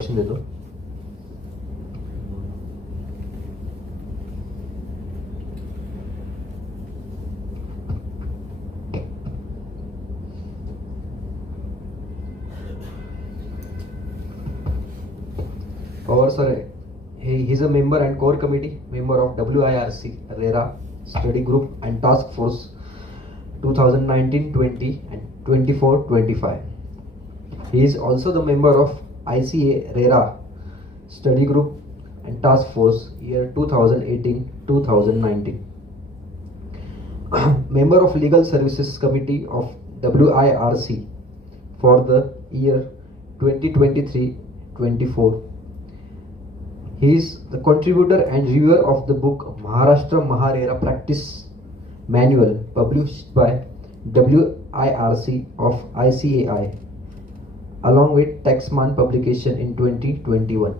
देतो. Pawar sir, he is a member and core committee member of WIRC RERA study group and task force 2019-20 and 24-25. He is also the member of ICA RERA study group and task force year 2018-2019. Member of legal services committee of WIRC for the year 2023-24. He is the contributor and reviewer of the book Maharashtra Maharera Practice Manual published by WIRC of ICAI along with Taxman publication in 2021.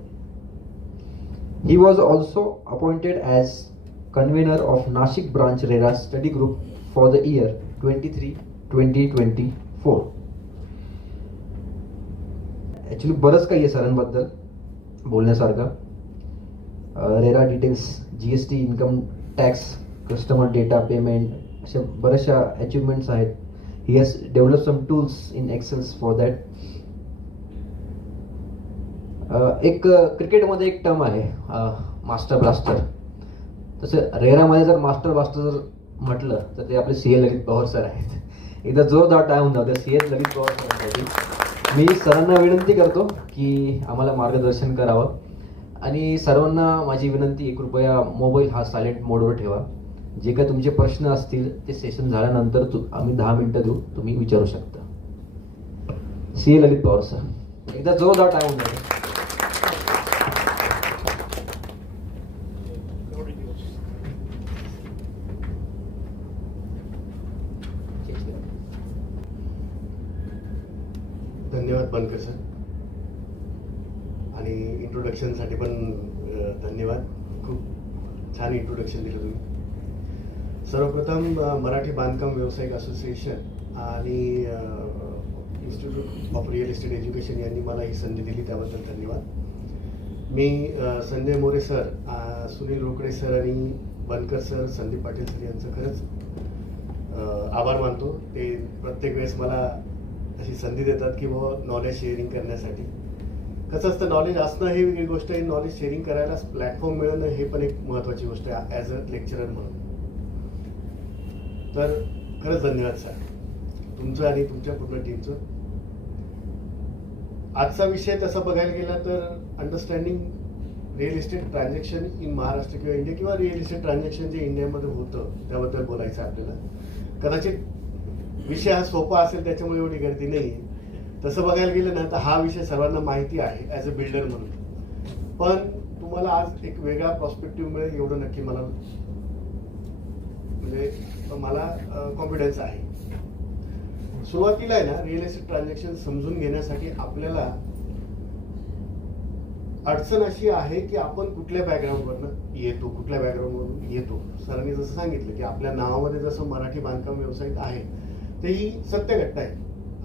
He was also appointed as convener of Nashik branch RERA study group for the year 23-2024. Actually बरंच काही आहे सरांबद्दल बोलण्यासारखं. RERA details, GST, income tax, customer data payment अशा बऱ्याचशा achievements आहेत. He has develop some tools in excels for that. एक क्रिकेटमध्ये एक टर्म आहे मास्टर ब्लास्टर. तसं रेरामध्ये जर मास्टर ब्लास्टर जर म्हटलं तर ते आपले CA ललित पवार सर आहेत. एकदा जोरदार टाळ्या होऊन जाऊ CS ललित पवार सरांसाठी. मी सरांना विनंती करतो की आम्हाला मार्गदर्शन करावं आणि सर्वांना माझी विनंती, कृपया मोबाईल हा सायलेंट मोडवर ठेवा. जे काही तुमचे प्रश्न असतील ते सेशन झाल्यानंतर आम्ही 10 मिनिटं देऊ, तुम्ही विचारू शकता. CA ललित पवार सर, एकदा जोरदार टाळ्या होऊन जाऊ. धन्यवाद बनकर सर, आणि इंट्रोडक्शनसाठी पण धन्यवाद. खूप छान इंट्रोडक्शन दिलं तुम्ही. सर्वप्रथम मराठी बांधकाम व्यावसायिक असोसिएशन आणि institute of real estate education यांनी मला ही संधी दिली, त्याबद्दल धन्यवाद. मी संजय मोरे सर, सुनील रोकडे सर आणि बनकर सर, संदीप पाटील सर यांचं खरंच आभार मानतो. ते प्रत्येक वेळेस मला अशी संधी देतात की बाबा नॉलेज शेअरिंग करण्यासाठी. कसं असतं, नॉलेज असणं हे वेगळी गोष्ट आहे, नॉलेज शेअरिंग करायला प्लॅटफॉर्म मिळणं हे पण एक महत्त्वाची गोष्ट आहे ॲज अ लेक्चरर म्हणून. तर खरंच धन्यवाद सर तुमचं आणि तुमच्या पूर्ण टीमचं. आजचा विषय तसा बघायला गेला तर understanding real estate transaction in Maharashtra किंवा इंडिया, किंवा रिअल इस्टेट ट्रान्झॅक्शन जे इंडियामध्ये होतं त्याबद्दल बोलायचं आपल्याला. कदाचित विषय हा सोपा असेल त्याच्यामुळे एवढी गर्दी नाही आहे. तसं बघायला गेलं ना तर हा विषय सर्वांना माहिती आहे ॲज अ बिल्डर म्हणून, पण तुम्हाला आज एक वेगळा प्रॉस्पेक्टिव्ह मिळेल एवढं नक्की मला कॉन्फिडन्स आहे. सुरुवातीला आहे ना, रिअल इस्टेट ट्रान्झॅक्शन समजून घेण्यासाठी आपल्याला अडचण अशी आहे की आपण कुठल्या बॅकग्राऊंडवरनं येतो, कुठल्या बॅकग्राऊंडवरून येतो. सरांनी जसं सांगितलं की आपल्या नावामध्ये जसं मराठी बांधकाम व्यावसायिक आहे ते ही सत्य घटना आहे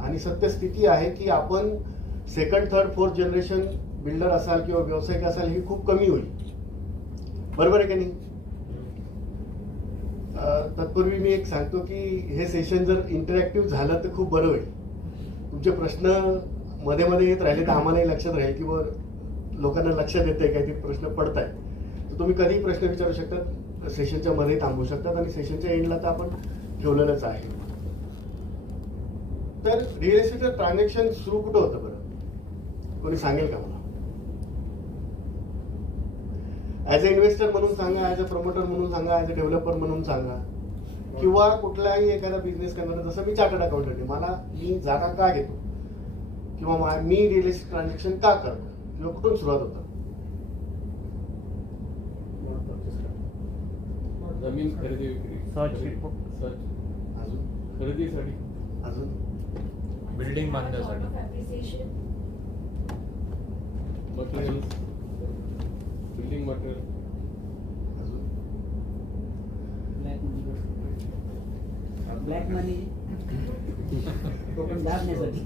आणि सत्यस्थिती आहे की आपण second, third, fourth generation builder असाल किंवा व्यावसायिक असाल ही खूप कमी होईल. बरोबर आहे का नाही? तत्पूर्वी मी एक सांगतो की हे सेशन जर इंटरॅक्टिव्ह झालं तर खूप बरं होईल. तुमचे प्रश्न मध्ये मध्ये येत राहिले तर आम्हालाही लक्षात राहील की लोकांना लक्षात येतंय काय ते प्रश्न पडत आहेत. तर तुम्ही कधीही प्रश्न विचारू शकतात, सेशनच्या मध्ये थांबू शकतात आणि सेशनच्या एंडला तर आपण ठेवलेलंच आहे. तर रिअल इस्टेटचं ट्रान्झॅक्शन सुरू कुठं होतं बरं, कोणी सांगेल का मला? ॲज अ इन्व्हेस्टर म्हणून सांगा, ॲज अ प्रमोटर म्हणून सांगा, ॲज अ डेव्हलपर म्हणून सांगा, किंवा कुठलाही एखादा बिझनेस करणार. जसं मी चार्टर्ड अकाउंटंट आहे, मी जागा का घेतो किंवा मी रिअल इस्टेट ट्रान्झॅक्शन का करतो किंवा कुठून सुरुवात होतं? जमीन खरेदी विक्री, अजून खरेदीसाठी, अजून बिल्डिंग बांधण्यासाठी, मटेरियल, बिल्डिंग मटेरियल, अजून ब्लॅक मनी कोकण दाबण्यासाठी,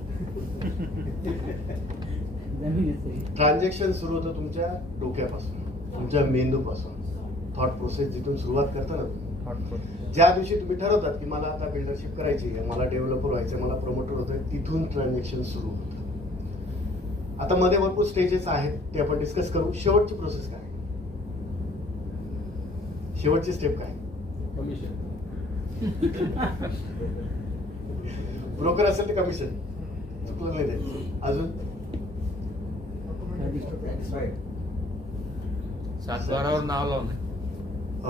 ट्रान्झॅक्शन सुरू होतं तुमच्या डोक्यापासून, तुमच्या मेंदूपासून. थॉट प्रोसेस जिथून सुरुवात करता ना तुम्ही, ज्या दिवशी तुम्ही ठरवतात की मला आता बिल्डरशिप करायची आहे, मला डेव्हलपर व्हायचं, मला प्रमोटर होतं, तिथून ट्रान्झॅक्शन सुरू होतं. आता मध्ये भरपूर स्टेजेस आहेत, ते आपण डिस्कस करू. शेवटची प्रोसेस काय, शेवटची स्टेप काय? कमिशन. ब्रोकर असेल तर कमिशन, चुकलं नाही ते. अजून 7/12वर नाव लावणं.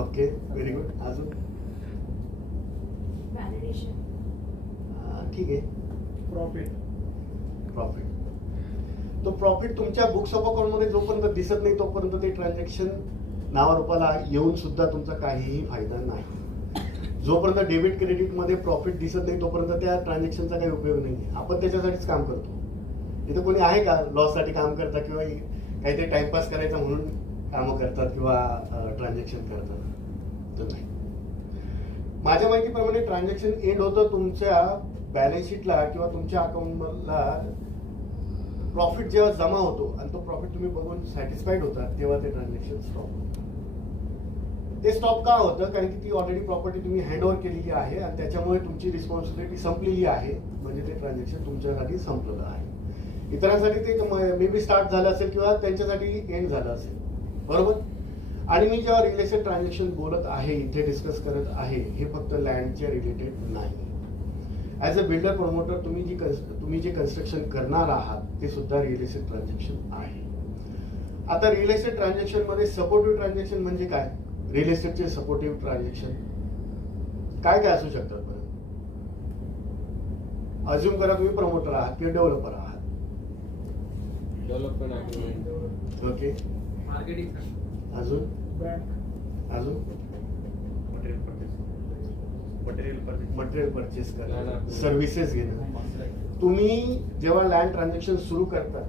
Okay, very good. अजून व्हॅलिडेशन. ठीक आहे. प्रॉफिट. तो प्रॉफिट तुमच्या बुक्स ऑफ अकाउंट मध्ये जोपर्यंत दिसत नाही तोपर्यंत ते ट्रान्झॅक्शन नावारूपाला येऊन सुद्धा तुमचा काहीही फायदा नाही. जोपर्यंत डेबिट क्रेडिट मध्ये प्रॉफिट दिसत नाही तोपर्यंत त्या ट्रान्झॅक्शनचा काही उपयोग नाही. आपण त्याच्यासाठीच काम करतो. इथे कोणी आहे का लॉस साठी काम करता किंवा काहीतरी टाइमपास करायचा म्हणून कामं करतात किंवा ट्रान्झॅक्शन करतात? तर नाही. माझ्या माहितीप्रमाणे ट्रान्झॅक्शन एंड होतं तुमच्या बॅलन्स शीटला किंवा तुमच्या अकाउंटला प्रॉफिट जेव्हा जमा होतो आणि तो प्रॉफिट तुम्ही बघून सॅटिस्फाईड होतात तेव्हा ते ट्रान्झॅक्शन स्टॉप होतं. ते स्टॉप का होतं? कारण की ती ऑलरेडी प्रॉपर्टी तुम्ही हँडओव्हर केलेली आहे आणि त्याच्यामुळे तुमची रिस्पॉन्सिबिलिटी संपलेली आहे, म्हणजे ते ट्रान्झॅक्शन तुमच्यासाठी संपलेलं आहे. इतरांसाठी ते मे बी स्टार्ट झालं असेल किंवा त्यांच्यासाठी एंड झालं असेल, बरोबर. आणि मी जेव्हा रिअल एस्टेट ट्रान्झॅक्शन बोलत आहे, इथे डिस्कस करत आहे, हे फक्त लँडच्या रिलेटेड नाही. ऍज अ बिल्डर प्रमोटर तुम्ही जे कन्स्ट्रक्शन करणार आहात ते सुद्धा रिअल एस्टेट ट्रान्झॅक्शन आहे. आता रिअल एस्टेट ट्रान्झॅक्शन मध्ये सपोर्टिव्ह ट्रान्झॅक्शन म्हणजे काय? रिअल एस्टेटचे सपोर्टिव्ह ट्रान्झॅक्शन काय काय असू शकतात बरं? अज्युम करा तुम्ही प्रमोटर आहात किंवा डेव्हलपर आहात. Development agreement. ओके. अजून मटेरियल परचेस करणं, सर्व्हिसेस घेणं. तुम्ही जेव्हा लँड ट्रान्झॅक्शन सुरू करता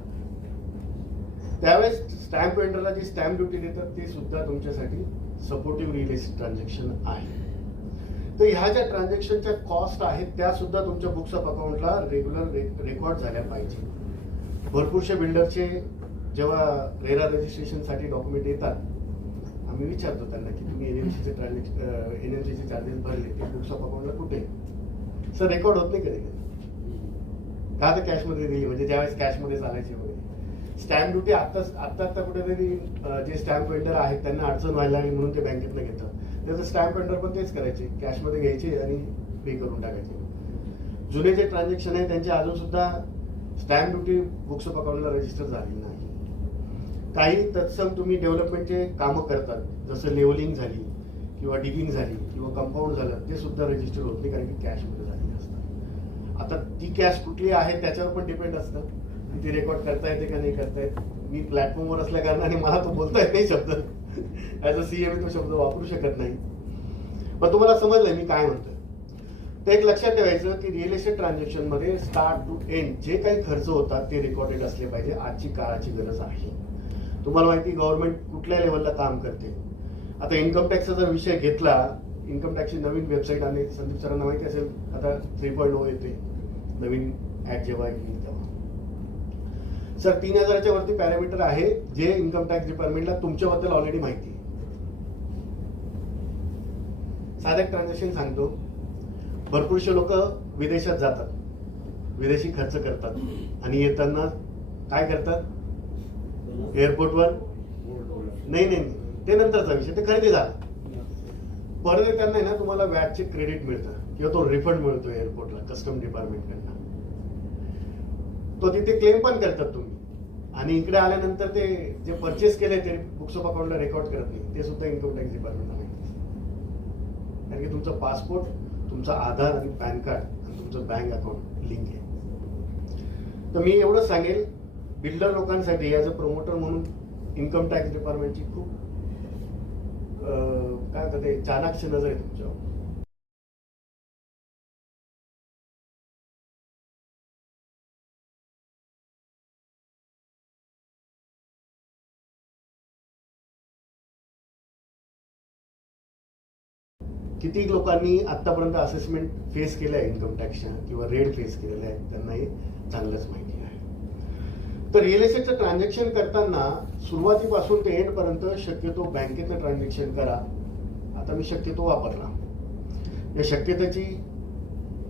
त्यावेळेस स्टॅम्प वेंडरला जी स्टॅम्प ड्युटी देतात ते सुद्धा तुमच्यासाठी सपोर्टिव्ह रिअल एस्टेट ट्रान्झॅक्शन आहे. तर ह्या ज्या ट्रान्झॅक्शनच्या कॉस्ट आहेत त्या सुद्धा तुमच्या बुक्स ऑफ अकाउंटला रेग्युलर रेकॉर्ड झाल्या पाहिजे. भरपूरशा बिल्डरचे जेव्हा रेरा रजिस्ट्रेशनसाठी डॉक्युमेंट येतात, आम्ही विचारतो त्यांना की तुम्ही एनएमसीचे चार्जेस भरले, ते बुक्स ऑफ अकाउंटला कुठे? सर रेकॉर्ड होत नाही कधी कधी. का तर कॅशमध्ये दिली, म्हणजे ज्यावेळेस कॅशमध्ये चालायचे वगैरे. स्टॅम्प ड्युटी आता कुठेतरी जे स्टॅम्प वेंडर आहेत त्यांना अडचण व्हायला लागली म्हणून ते बँकेतनं घेतात. त्याचं स्टॅम्प वेंडर पण तेच करायचे, कॅशमध्ये घ्यायचे आणि पे करून टाकायचे. जुने जे ट्रान्झॅक्शन आहे त्यांचे अजून सुद्धा स्टॅम्प ड्युटी बुक्स ऑफ अकाउंटला रजिस्टर झाली नाही. काही तत्सम तुम्ही डेव्हलपमेंटचे कामं करतात, जसं लेवलिंग झाली किंवा डिगिंग झाली किंवा कंपाऊंड झालं, ते सुद्धा रजिस्टर होत नाही कारण की कॅशमध्ये झालेली असतात. आता ती कॅश कुठली आहे त्याच्यावर पण डिपेंड असतं की ती रेकॉर्ड करता येते का नाही करता येत. मी प्लॅटफॉर्मवर असल्या कारणाने मला तो बोलता येत नाही शब्द, ऍज अ सीए मी तो शब्द वापरू शकत नाही. पण तुम्हाला समजलंय मी काय म्हणतोय. तर एक लक्षात ठेवायचं की रिअल एस्टेट ट्रान्झॅक्शन मध्ये स्टार्ट टू एंड जे काही खर्च होतात ते रेकॉर्डेड असले पाहिजे. आजची काळाची गरज आहे. तुम्हाला माहिती गव्हर्नमेंट कुठल्या लेवलला काम करते. आता इन्कम टॅक्सचा जर विषय घेतला, इन्कम टॅक्सची नवीन वेबसाईट आणि संदीप सरांना माहिती असेल आता 3.0 येते, नवीन ऍड जेव्हा येईल तेव्हा. सर 3000च्या वरती पॅरामीटर आहे जे इन्कम टॅक्स डिपार्टमेंटला तुमच्याबद्दल ऑलरेडी माहिती आहे. साधं एक ट्रान्झॅक्शन सांगतो. भरपूरशे लोक विदेशात जातात, विदेशी खर्च करतात आणि येताना काय करतात? एअरपोर्टवर नाही, ते नंतरचा विषय, ते खरेदी झाला. परत येताना ना तुम्हाला वॅटचे क्रेडिट मिळतं किंवा तो रिफंड मिळतो एअरपोर्टला कस्टम डिपार्टमेंटकडनं. तो तिथे क्लेम पण करतात तुम्ही. आणि इकडे आल्यानंतर ते जे परचेस केले ते बुक्स ऑफ अकाउंटला रेकॉर्ड करत नाही, ते सुद्धा इन्कम टॅक्स डिपार्टमेंटला माहिती असतं. कारण की तुमचा पासपोर्ट, तुमचा आधार आणि पॅन कार्ड आणि तुमचं बँक अकाउंट लिंक आहे. तर मी एवढं सांगेल बिल्डर लोकांसाठी ॲज अ प्रमोटर म्हणून इन्कम टॅक्स डिपार्टमेंटची खूप काय म्हणतात ते चाणाक्ष नजर आहे तुमच्यावर. किती लोकांनी आतापर्यंत असेसमेंट फेस केल्या इन्कम टॅक्सच्या किंवा रेड फेस केलेल्या आहेत, त्यांना हे चांगलंच माहिती आहे. तर रिअल एस्टेटचं ट्रान्झॅक्शन करताना सुरुवातीपासून ते एंड पर्यंत शक्यतो बँकेतनं ट्रान्झॅक्शन करा. आता मी शक्यतो वापरला. या शक्यतेची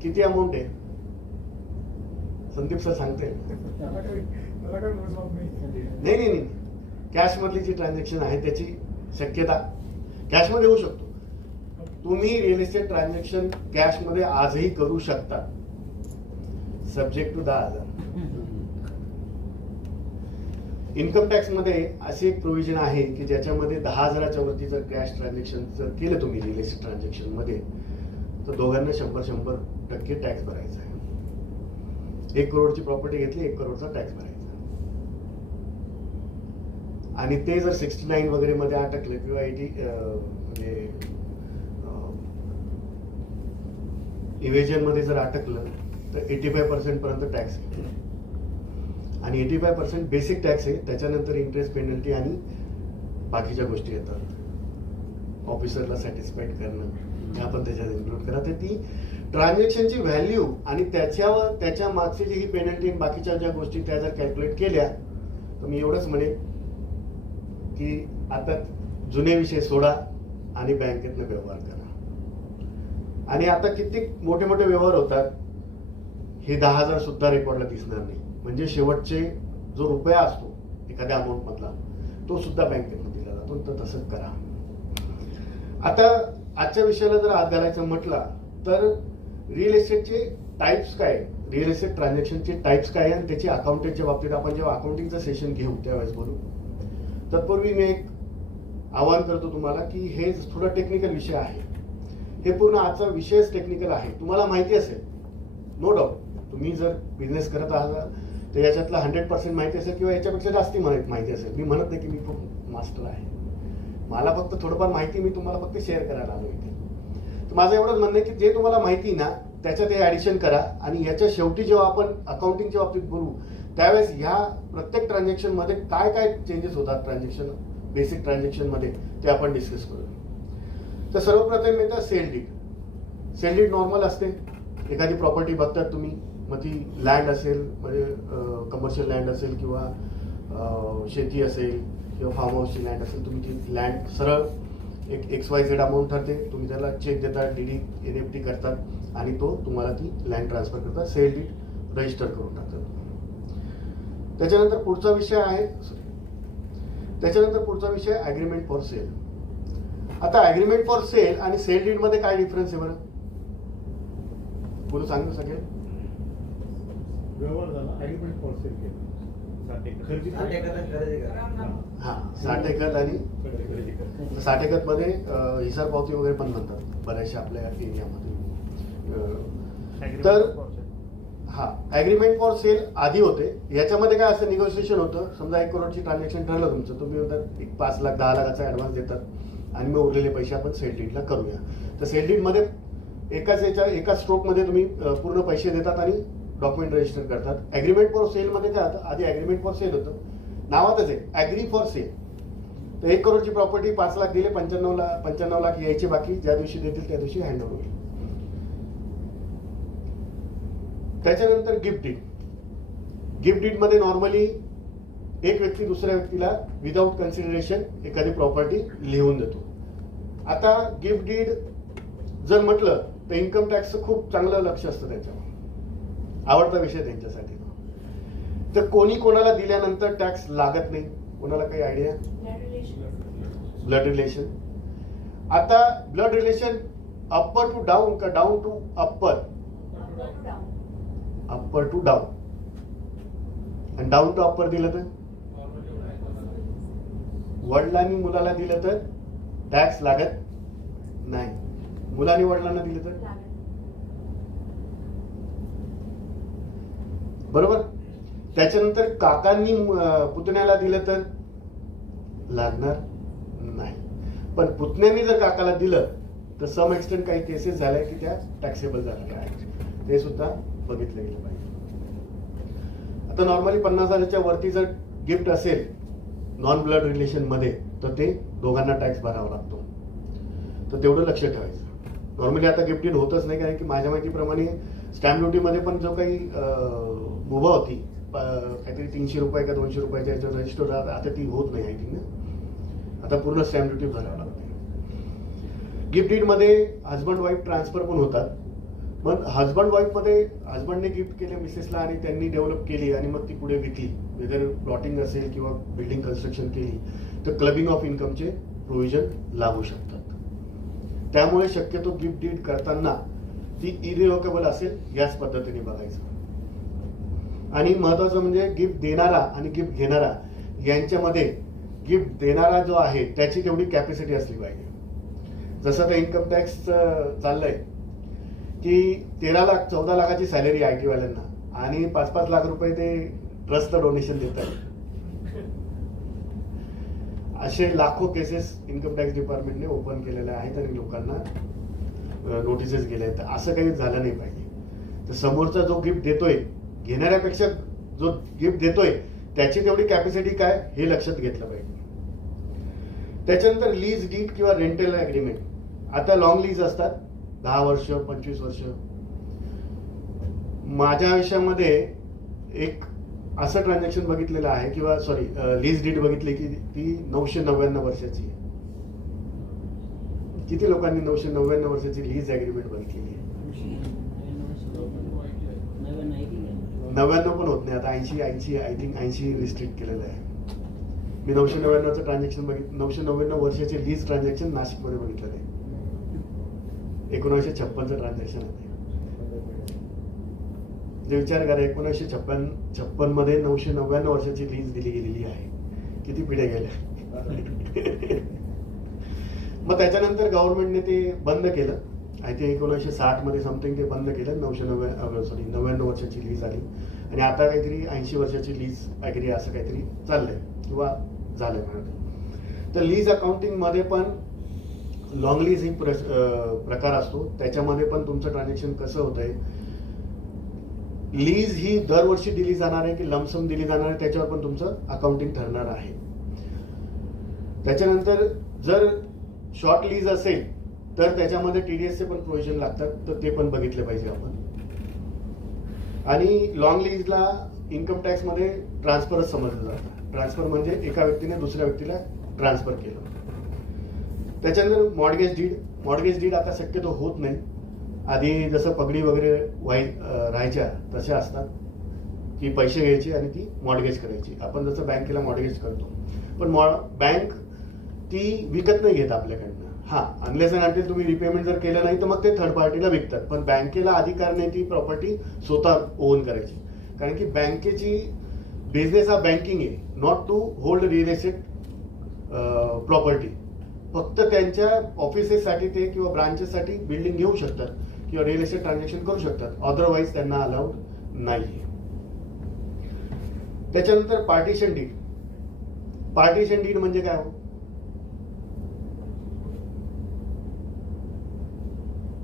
किती अमाऊंट आहे संदीप सर सांगते? नाही, कॅश मधली जी ट्रान्झॅक्शन आहे त्याची शक्यता कॅशमध्ये होऊ शकतो. तुम्ही रिअल एस्टेट ट्रान्झॅक्शन कॅशमध्ये आजही करू शकता, सब्जेक्ट टू 10,000. इन्कम टॅक्स मध्ये अशी एक प्रोव्हिजन आहे की ज्याच्यामध्ये 10,000च्या वरती जर कॅश ट्रान्झॅक्शन जर केलं तुम्ही रिअल एस्टेट ट्रान्झॅक्शन मध्ये, तर दोघांना 100% टॅक्स भरायचा आहे. 1 करोडची प्रॉपर्टी घेतली, 1 करोडचा टॅक्स भरायचा. आणि ते जर 69 वगैरे मध्ये अटकले किंवा 80 म्हणजे इव्हेजन मध्ये जर अटकलं तर 85% पर्यंत टॅक्स आहे. आणि 85% बेसिक टॅक्स आहे. त्याच्यानंतर इंटरेस्ट, पेनल्टी आणि बाकीच्या गोष्टी येतात. ऑफिसरला सॅटिस्फाईड करणं हे आपण त्याच्यात इन्क्लूड करा. तर ती ट्रान्झॅक्शनची व्हॅल्यू आणि त्याच्यावर त्याच्या मागची जी ही पेनल्टी आणि बाकीच्या ज्या गोष्टी त्या जर कॅल्क्युलेट केल्या तर मी एवढंच म्हणेन की आता जुने विषय सोडा आणि बँकेतनं व्यवहार करा. आणि आता किती मोठे मोठे व्यवहार होतात, हे 10,000 सुद्धा रेकॉर्डला दिसणार नाही. म्हणजे शेवटचे जो रुपया असतो एखाद्या अमाऊंट मधला तो सुद्धा बँकेतनं दिला जातो. तर तसंच करा. आता आजच्या विषयाला जर हात घालायचं म्हटलं तर रिअल एस्टेटचे टाइप्स काय, रिअल एस्टेट ट्रान्झॅक्शनचे टाइप्स काय आणि त्याची अकाउंटिंगच्या बाबतीत आपण जेव्हा अकाउंटिंगचं सेशन घेऊ त्यावेळेस बोलू. तत्पूर्वी मी एक आवाहन करतो तुम्हाला की हे थोडा टेक्निकल विषय आहे. हे पूर्ण आजचा विषयच टेक्निकल आहे. तुम्हाला माहिती असेल, नो डाऊट, तुम्ही जर बिझनेस करत आहात तर याच्यातला 100% माहिती असेल किंवा याच्यापेक्षा जास्ती माहिती असेल. मी म्हणत नाही की मी खूप मास्टर आहे. मला फक्त थोडंफार माहिती मी तुम्हाला फक्त शेअर करायला आलो इथे. तर माझं एवढंच म्हणणं आहे की जे तुम्हाला माहिती ना त्याच्यात हे ऍडिशन करा. आणि याच्या शेवटी जेव्हा आपण अकाउंटिंगच्या बाबतीत बोलू त्यावेळेस ह्या प्रत्येक ट्रान्झॅक्शन मध्ये काय काय चेंजेस होतात ट्रान्झॅक्शन, बेसिक ट्रान्झॅक्शन मध्ये, ते आपण डिस्कस करू. तर सर्वप्रथम येतं sale deed. Sale deed normal असते. एखादी प्रॉपर्टी बघतात तुम्ही, मग ती लँड असेल म्हणजे कमर्शियल लँड असेल किंवा शेती असेल किंवा फार्म हाऊसची लँड असेल, तुम्ही ती लँड सरळ एक XYZ अमाऊंट ठरते, तुम्ही त्याला चेक देतात, DD NFT करतात आणि तो तुम्हाला ती लँड ट्रान्सफर करतात, सेल डीड रजिस्टर करून टाकतात. त्याच्यानंतर पुढचा विषय ॲग्रीमेंट फॉर सेल. आता ॲग्रीमेंट फॉर सेल आणि सेल डीड मध्ये काय डिफरन्स आहे बरं? बोलू सांगू सगळे. व्यवहार झाला, ॲग्रीमेंट फॉर सेल केलं, खरेदी हा 60 एकत आणि 60 एकत मध्ये हिसार पावती वगैरे पण म्हणतात बऱ्याचशा आपल्या एरियामध्ये. तर हा ॲग्रीमेंट फॉर सेल आधी होते. याच्यामध्ये काय असतं, निगोशिएशन होतं. समजा 1 करोडची ट्रान्झॅक्शन ठरलं तुमचं, तुम्ही म्हणतात 5 लाख 10 लाखाचा ऍडव्हान्स देतात आणि मग उरलेले पैसे आपण सेल डीडला करूया. तर सेल डीड मध्ये एकाच स्ट्रोक मध्ये तुम्ही पूर्ण पैसे देतात आणि डॉक्युमेंट रजिस्टर करतात. ॲग्रीमेंट फॉर सेल मध्ये काय होतं, आधी ॲग्रीमेंट फॉर सेल होतं, नावातच आहे ॲग्री फॉर सेल. तर 1 करोडची प्रॉपर्टी 5 लाख दिले, 95 लाख यायचे बाकी, ज्या दिवशी देतील त्या दिवशी हँड ओव्हर होईल. त्याच्यानंतर गिफ्ट डीड. गिफ्ट डीड मध्ये नॉर्मली एक व्यक्ती दुसऱ्या व्यक्तीला विदाउट कन्सिडरेशन एखादी प्रॉपर्टी लिहून देतो. आता गिफ्ट डीड जर म्हटलं तर इन्कम टॅक्सचं खूप चांगलं लक्ष असतं त्याच्यावर. आवडता विषय त्यांच्यासाठी. तर कोणी कोणाला दिल्यानंतर टॅक्स लागत नाही. कोणाला काही आयडिया? Blood relation. आता blood relation upper to down का down to upper? Upper to down. आणि डाऊन टू अप्पर दिलं तर वडिलांनी मुलाला दिलं तर टॅक्स लागत नाही. मुलांनी वडिलांना दिलं तर बरोबर. त्याच्यानंतर काकांनी पुतण्याला दिलं तर लागणार नाही. पण पुतण्याने जर काकाला दिलं तर सम एक्सटेंट काही केसेस झाल्या की त्या टॅक्सेबल झाल्या आहेत. ते सुद्धा बघितलं गेलं पाहिजे. आता नॉर्मली 50,000च्या वरती जर गिफ्ट असेल नॉन ब्लड रिलेशन मध्ये तर ते दोघांना टॅक्स भरावा लागतो. तर तेवढं लक्ष ठेवायचं. नॉर्मली आता गिफ्ट डीड होतच नाही, कारण की माझ्या माहितीप्रमाणे स्टॅम्प ड्युटी मध्ये पण जो काही मुभा होती काहीतरी 300 रुपये का 200 रुपयाच्या याच्यावर रजिस्टर आता ती होत नाही, आय थिंक ना, आता पूर्ण स्टॅम्प ड्युटी भरावं लागते. गिफ्ट डीड मध्ये हजबंड वाईफ ट्रान्सफर पण होतात. मग हजबंड वाईफ मध्ये हजबंडने गिफ्ट केले मिसेसला आणि त्यांनी डेव्हलप केली आणि मग ती पुढे विकली, वेदर प्लॉटिंग असेल किंवा बिल्डिंग कन्स्ट्रक्शन केली, तर क्लबिंग ऑफ इन्कमचे प्रोव्हिजन लागू शकतात. त्यामुळे शक्यतो गिफ्ट डीड करताना ती इरिव्होकेबल असेल याच पद्धतीने बघायचं. आणि महत्वाचं म्हणजे गिफ्ट देणारा आणि गिफ्ट घेणारा यांच्यामध्ये गिफ्ट देणारा जो आहे त्याची तेवढी कॅपॅसिटी असली पाहिजे. जसं आता इन्कम टॅक्स चाललंय की 13 लाख 14 लाखाची सॅलरी आय टी वाल्यांना आणि 5-5 लाख रुपये ते ट्रस्टचं डोनेशन देतात. असे लाखो केसेस इन्कम टॅक्स डिपार्टमेंटने ओपन केलेले आहेत आणि लोकांना नोटिसेस गेल्या आहेत. असं काही झालं नाही पाहिजे. तर समोरचा जो गिफ्ट देतोय, घेणाऱ्यापेक्षा जो गिफ्ट देतोय त्याची तेवढी कॅपॅसिटी काय हे लक्षात घेतलं पाहिजे. त्याच्यानंतर लीज डीड किंवा रेंटल अग्रीमेंट. आता लॉंग लीज असतात, 10 वर्ष 25 वर्ष. माझ्या आयुष्यामध्ये एक असं ट्रान्झॅक्शन बघितलेलं आहे किंवा सॉरी लीज डीड बघितली की ती 999 वर्षाची आहे. किती लोकांनी 999 वर्षाची लीज अग्रीमेंट बघितलेली आहे? 99 पण होत नाही आता, 80 आय थिंक 80 रिस्ट्रिक्ट केलेलं आहे. मी 999चं ट्रान्झॅक्शन बघितलं. 999 वर्षाचे लीज ट्रान्झॅक्शन नाशिकमध्ये बघितलं आहे. 1956चं ट्रान्झॅक्शन आहे. जे विचार करा, 1956 मध्ये 999 वर्षाची लीज दिली गेलेली आहे. किती पिढ्या गेल्या. मग त्याच्यानंतर गव्हर्नमेंटने ते बंद केलं. आय थिंक 1960 मध्ये समथिंग ते बंद केलं. 99 वर्षाची लीज आली आणि आता काहीतरी 80 वर्षाची लीज वगैरे असं काहीतरी चाललंय किंवा झालंय म्हणत. तर लीज अकाउंटिंग मध्ये पण लॉंग लीज एक प्रकार असतो. त्याच्यामध्ये पण तुमचं ट्रान्झॅक्शन कसं होतंय, लीज ही दरवर्षी दिली जाणार आहे की लमसम दिली जाणार आहे त्याच्यावर पण तुमचं अकाउंटिंग ठरणार आहे. त्याच्यानंतर जर शॉर्ट लीज असेल तर त्याच्यामध्ये टीडीएसचे पण प्रोव्हिजन लागतात, तर ते पण बघितले पाहिजे आपण. आणि लॉंग लीजला इन्कम टॅक्स मध्ये ट्रान्सफरच समजलं जातं. ट्रान्सफर म्हणजे एका व्यक्तीने दुसऱ्या व्यक्तीला ट्रान्सफर केलं. त्याच्यानंतर मॉर्गेज डीड आता शक्यतो होत नाही. आधी जसं पगडी वगैरे राहायच्या तशा असतात की पैसे घ्यायचे आणि ती मॉर्गेज करायची. आपण जसं बँकेला मॉर्गेज करतो, पण बँक ती विकत नाही घेत आपल्याकडनं. हा, अनलेस अँड अंटिल तुम्ही रिपेमेंट जर केलं नाही तर मग ते थर्ड पार्टीला विकतात. पण बँकेला अधिकार नाही ती प्रॉपर्टी स्वतः ओन करायची. कारण की बँकेची बिझनेस हा बँकिंग आहे, not to hold real estate property. फक्त त्यांच्या ऑफिसेससाठी ते किंवा ब्रांचेससाठी बिल्डिंग घेऊ शकतात किंवा रिअल एस्टेट ट्रान्झॅक्शन करू शकतात. अदरवाईज त्यांना अलाउड नाही. त्याच्यानंतर पार्टिशन डीड. पार्टिशन डीड म्हणजे काय हो?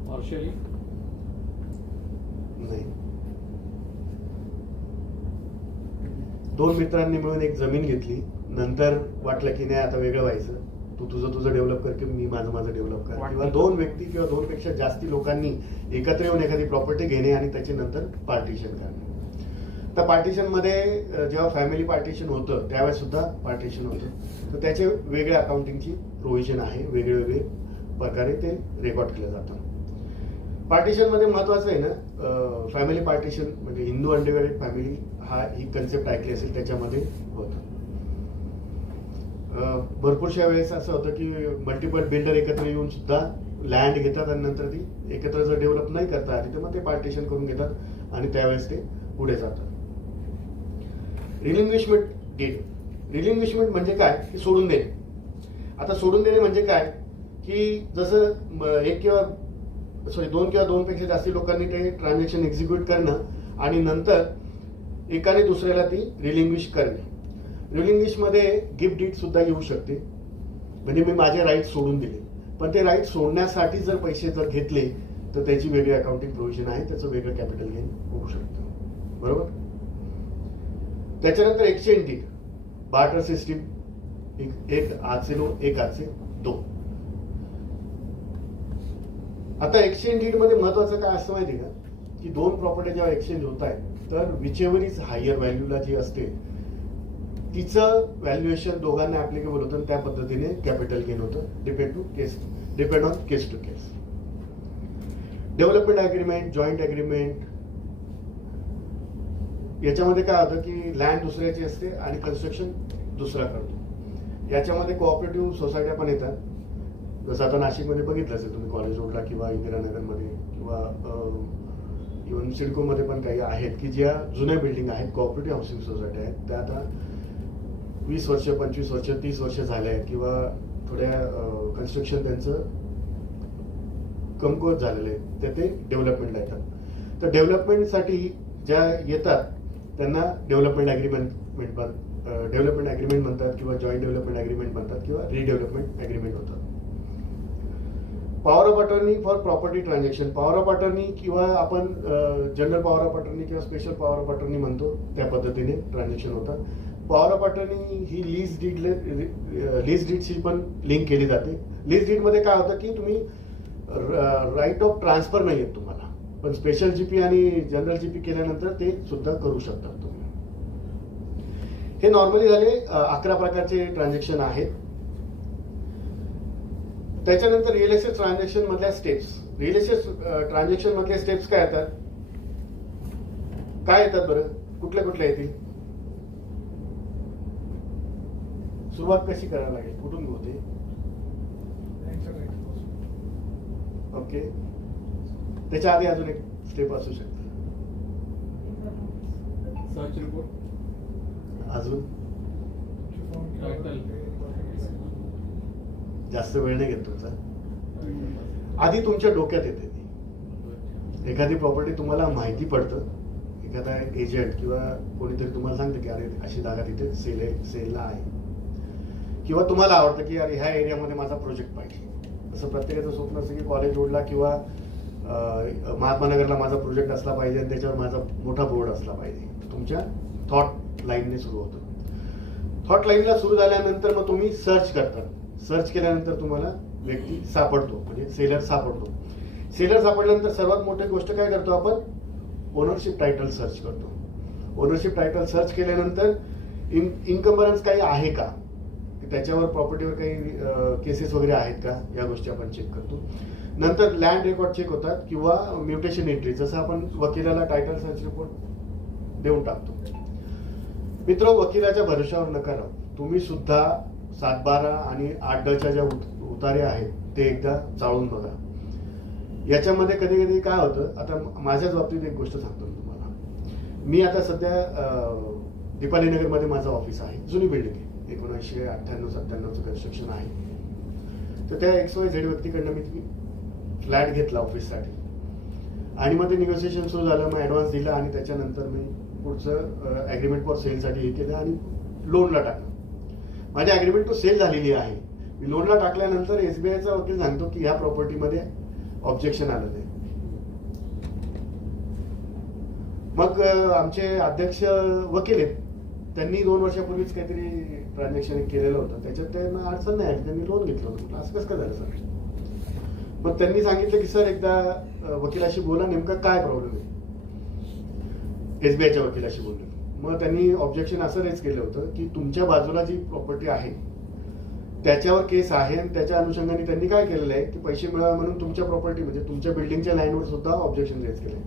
पार्शली नाही, 2 मित्रांनी मिळून एक जमीन घेतली. नंतर वाटलं की नाही आता वेगळं व्हायचं, तू तुझं डेव्हलप कर की मी माझं डेव्हलप कर. किंवा 2 व्यक्ती किंवा 2 पेक्षा जास्ती लोकांनी एकत्र येऊन एखादी प्रॉपर्टी घेणे आणि त्याच्यानंतर पार्टिशन करणे. तर पार्टिशन मध्ये जेव्हा फॅमिली पार्टिशन होतं त्यावेळेस सुद्धा पार्टिशन होतं. तर त्याचे वेगळ्या अकाउंटिंगची प्रोव्हिजन आहे, वेगळे प्रकारे ते रेकॉर्ड केलं जातं. पार्टिशन मध्ये महत्वाचं आहे ना, फॅमिली पार्टिशन म्हणजे हिंदू अनडिवायडेड फॅमिली ही कन्सेप्ट ऐकली असेल, त्याच्यामध्ये होतं. भरपूरशा वेळेस असं होतं की मल्टिपल बिल्डर एकत्र येऊन सुद्धा लँड घेतात आणि नंतर ती एकत्र जर डेव्हलप नाही करता आली तर मग ते पार्टिशन करून घेतात आणि त्यावेळेस ते पुढे जातात. रिलिंग्विशमेंट डीड. रिलिंग्विशमेंट म्हणजे काय की सोडून देणे. आता सोडून देणे म्हणजे काय की जसं 2 किंवा 2 पेक्षा जास्ती लोकांनी ते ट्रान्झॅक्शन एक्झिक्यूट करणं आणि नंतर एकाने दुसऱ्याला ती रिलिंग्विश करणे. रिलिंग्विश मध्ये गिफ्ट डीड सुद्धा येऊ शकते. म्हणजे मी माझे राईट सोडून दिले, पण ते राईट सोडण्यासाठी जर पैसे जर घेतले तर त्याची वेगळी अकाउंटिंग प्रोव्हिजन आहे, त्याचं वेगळं कॅपिटल गेन होऊ शकतं. बरोबर. त्याच्यानंतर एक्सचेंज डीड. बार्टर सिस्टीम, एक हात से लो एक हात से दो. आता एक्सचेंज डीड मध्ये महत्वाचं काय असतं माहिती का की 2 प्रॉपर्टी जेव्हा एक्सचेंज होत आहेत तर विचेवर इज हायर व्हॅल्यूला जी असते तिचं व्हॅल्युएशन दोघांना ऍप्लिकेबल होतं आणि त्या पद्धतीने कॅपिटल गेन होतं depend on case to case. Development agreement, joint agreement याच्यामध्ये काय होतं की लँड दुसऱ्याची असते आणि कन्स्ट्रक्शन दुसरा करतो. याच्यामध्ये कोऑपरेटिव्ह सोसायट्या पण येतात. जसं आता नाशिकमध्ये बघितलं असेल तुम्ही कॉलेज रोडला किंवा इंदिरानगरमध्ये किंवा इव्हन सिडकोमध्ये पण काही आहेत की ज्या जुन्या बिल्डिंग आहेत, कोऑपरेटिव्ह हाऊसिंग सोसायटी आहेत, त्या आता 20 वर्ष, 25 वर्ष, 30 वर्ष झाले आहेत किंवा थोड्या कन्स्ट्रक्शन त्यांचं कमकुवत झालेलं आहे, तर ते डेव्हलपमेंटला येतात. तर डेव्हलपमेंटसाठी ज्या येतात त्यांना डेव्हलपमेंट अग्रीमेंट म्हणतात किंवा जॉईंट डेव्हलपमेंट अग्रीमेंट म्हणतात किंवा रिडेव्हलपमेंट अग्रीमेंट होतात. Power of attorney for property transaction, power of attorney किंवा आपण जनरल पॉवर ऑफ अटर्नी किंवा स्पेशल पॉवर ऑफ अटर्नी म्हणतो, त्या पद्धतीने ट्रान्झॅक्शन होतात. पॉवर ऑफ अटर्नी ही लीज डीडशी पण लिंक केली जाते. लीज डीडमध्ये काय होतं की तुम्ही राईट ऑफ ट्रान्सफर नाही येत तुम्हाला, पण स्पेशल जीपी आणि जनरल जीपी केल्यानंतर ते सुद्धा करू शकतात तुम्ही. हे नॉर्मली झाले 11 प्रकारचे ट्रान्झॅक्शन आहेत. त्याच्यानंतर रिअल एस्टेट ट्रान्झॅक्शन मधल्या स्टेप्स. रिअल एस्टेट ट्रान्झॅक्शन मधले स्टेप्स काय येतात, बरं, कुठल्या कुठल्या येतील? सुरुवात कशी करावी लागेल, कुठून होते? ओके, त्याच्या आधी अजून एक स्टेप असू शकते. सर्च रिपोर्ट, अजून टायटल, जास्त वेळ नाही घेत तुमचा. आधी तुमच्या डोक्यात येते ती. एखादी प्रॉपर्टी तुम्हाला माहिती पडतं, एखादा एजंट किंवा कोणीतरी तुम्हाला सांगतं की अरे अशी जागा तिथे सेलला आहे, किंवा तुम्हाला आवडतं की अरे ह्या एरियामध्ये माझा प्रोजेक्ट पाहिजे. असं प्रत्येकाचं स्वप्न असतं की कॉलेज रोडला किंवा महात्मानगरला माझा प्रोजेक्ट असला पाहिजे आणि त्याच्यावर माझा मोठा बोर्ड असला पाहिजे. तुमच्या थॉट लाईनने सुरू होतं. थॉट लाईनला सुरू झाल्यानंतर मग तुम्ही सर्च करता. सर्च केल्यानंतर तुम्हाला व्यक्ती सापडतो, म्हणजे सेलर सापडतो. सेलर सापडल्यानंतर सर्वात मोठी गोष्ट काय करतो आपण, ओनरशिप टायटल सर्च करतो. ओनरशिप टायटल सर्च केल्यानंतर इन्कम्बरन्स काही आहे का, त्याच्यावर प्रॉपर्टीवर काही केसेस वगैरे आहेत का, या गोष्टी आपण चेक करतो. नंतर लँड रेकॉर्ड चेक होतात किंवा म्युटेशन एंट्री, जसं आपण वकिलाला टायटल सर्च रिपोर्ट देऊन टाकतो. मित्र, वकिलाच्या भरोशावर नका राहू. तुम्ही सुद्धा 7/12 आणि 8/10च्या ज्या उतारे आहेत ते एकदा चाळून बघा. याच्यामध्ये कधी कधी काय होतं, आता माझ्याच बाबतीत एक गोष्ट सांगतो मी तुम्हाला. मी आता सध्या दीपाली नगरमध्ये माझं ऑफिस आहे. जुनी बिल्डिंग आहे, 1998-97चं कन्स्ट्रक्शन आहे. तर त्या XYZ व्यक्तीकडनं मी फ्लॅट घेतला ऑफिससाठी आणि मग ते निगोसिएशन सुरू झालं. मग ऍडव्हान्स दिला आणि त्याच्यानंतर मी पुढचं अग्रीमेंट फॉर सेलसाठी हे केलं आणि लोनला टाकलं. माझी अग्रीमेंट टू सेल झालेली आहे. मी लोनला टाकल्यानंतर SBIचा वकील सांगतो की ह्या प्रॉपर्टीमध्ये ऑब्जेक्शन आलं नाही. मग आमचे अध्यक्ष वकील आहेत, त्यांनी 2 वर्षापूर्वीच काहीतरी ट्रान्झॅक्शन केलेलं होतं, त्याच्यात त्यांना अडचण नाही आली, त्यांनी लोन घेतलं होतं. असं कसं काय झालं सर? मग त्यांनी सांगितलं की सर एकदा वकिलाशी बोला, नेमका काय प्रॉब्लेम आहे. SBIच्या वकिलाशी बोलले. मग त्यांनी ऑब्जेक्शन असं रेज केलं होतं की तुमच्या बाजूला जी प्रॉपर्टी आहे त्याच्यावर केस आहे आणि त्याच्या अनुषंगाने त्यांनी काय केलेलं आहे की पैसे मिळावे म्हणून तुमच्या प्रॉपर्टी म्हणजे तुमच्या बिल्डिंगच्या लाईनवर सुद्धा ऑब्जेक्शन रेज केलंय.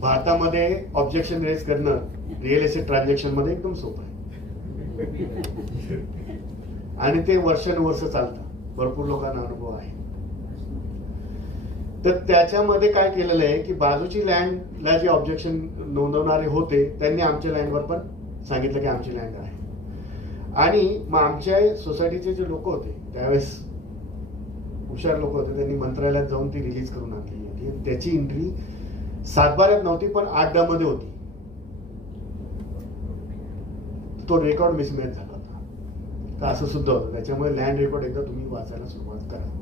भारतामध्ये ऑब्जेक्शन रेज करणं रिअल एस्टेट ट्रान्झॅक्शन मध्ये एकदम सोपं आहे आणि ते वर्षानुवर्ष चालतं. भरपूर लोकांना अनुभव आहे. तर त्याच्यामध्ये काय केलेलं आहे की बाजूची लँडला जे ऑब्जेक्शन नोंदवणारे होते त्यांनी आमच्या लँडवर पण सांगितलं की आमची लँड आहे. आणि मग आमच्या सोसायटीचे जे लोक होते त्यावेळेस हुशार लोक होते, त्यांनी मंत्रालयात जाऊन ती रिलीज करून आणली होती. त्याची एंट्री 7/12 नव्हती पण 8/10 मध्ये होती. तो रेकॉर्ड मिसमॅच झाला होता. तर असं सुद्धा होतं. त्याच्यामुळे लँड रेकॉर्ड एकदा तुम्ही वाचायला सुरुवात करा.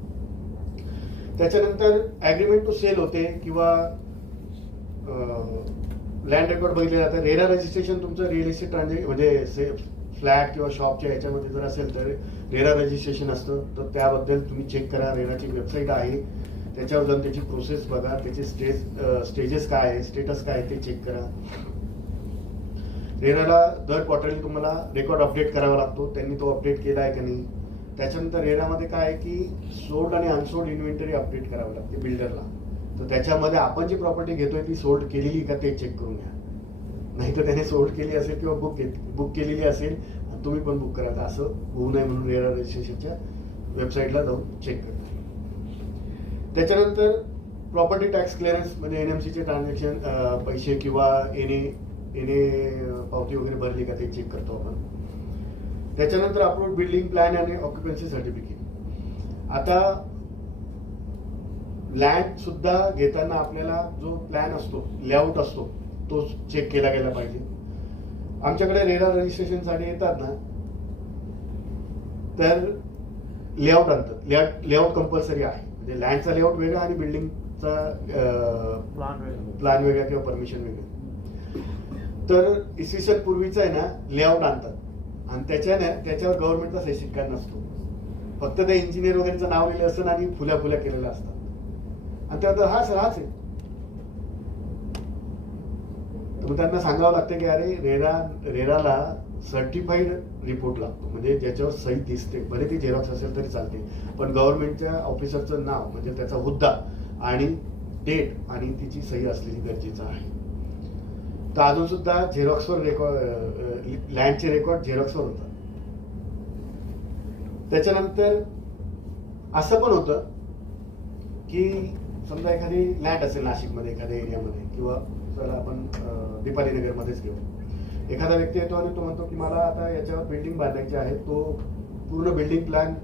त्याच्यानंतर अग्रीमेंट टू सेल होते किंवा लँड रेकॉर्ड बघितले जातात. रेरा रजिस्ट्रेशन तुमचं रिअल एस्टेट ट्रान्झॅक्शन म्हणजे फ्लॅट किंवा शॉपच्या याच्यामध्ये जर असेल तर रेरा रजिस्ट्रेशन असतं, तर त्याबद्दल तुम्ही चेक करा. रेराची वेबसाईट आहे, त्याच्यावर जाऊन त्याची प्रोसेस बघा, त्याचे स्टेजेस काय आहे, स्टेटस काय आहे ते चेक करा. रेराला दर क्वार्टरली तुम्हाला रेकॉर्ड अपडेट करावा लागतो, त्यांनी तो अपडेट केला आहे का नाही. त्याच्यानंतर रेरामध्ये काय आहे की सोल्ड आणि अनसोल्ड इन्व्हेंटरी अपडेट करावी लागते बिल्डरला. तर त्याच्यामध्ये आपण जी प्रॉपर्टी घेतोय ती सोल्ड केलेली का ते चेक करून घ्या. नाही तर त्याने सोल्ड केली असेल किंवा बुक केलेली असेल तुम्ही पण बुक करायचं, असं होऊ नये म्हणून रेरा रजिस्ट्रेशनच्या वेबसाईटला जाऊन चेक करता. त्याच्यानंतर प्रॉपर्टी टॅक्स क्लिअरन्स म्हणजे एनएमसीचे ट्रान्झॅक्शन, पैसे किंवा एने पावती वगैरे भरली का ते चेक करतो आपण. त्याच्यानंतर अप्रूव्ड बिल्डिंग प्लॅन आणि ऑक्युपन्सी सर्टिफिकेट. आता लँड सुद्धा घेताना आपल्याला जो प्लॅन असतो, लेआउट असतो, तो चेक केला गेला पाहिजे. आमच्याकडे रेरा रजिस्ट्रेशनसाठी येतात ना, तर लेआउट आणतात. लेआउट कंपल्सरी आहे, म्हणजे लँडचा लेआउट वेगळा आणि बिल्डिंगचा प्लॅन वेगळा किंवा परमिशन वेगळं. तर इसवी सन पूर्वीचा आहे ना लेआउट आणतात आणि त्याच्यावर गव्हर्नमेंटचा सही शिक्का नसतो, फक्त ते इंजिनियर वगैरेचं नाव लिहिलं असतं आणि फुल्या केलेलं असतात आणि त्यात हाच आहे. मग त्यांना सांगावं लागतं की अरे रेराला सर्टिफाईड रिपोर्ट लागतो, म्हणजे ज्याच्यावर सही दिसते, भले ती झेरॉक्स असेल तरी चालते, पण गव्हर्नमेंटच्या ऑफिसरचं नाव म्हणजे त्याचा हुद्दा आणि डेट आणि तिची सही असलेली गरजेचं आहे. तर अजून सुद्धा झेरॉक्सवर रेकॉर्ड, लँडचे रेकॉर्ड झेरॉक्सवर होतात. त्याच्यानंतर असं पण होतं की समजा एखादी लँड असेल नाशिकमध्ये एखाद्या एरियामध्ये, किंवा चला आपण दीपाली नगरमध्येच घेऊ. एखादा व्यक्ती येतो आणि तो म्हणतो की मला आता याच्यावर बिल्डिंग बांधायची आहे, तो पूर्ण बिल्डिंग प्लॅन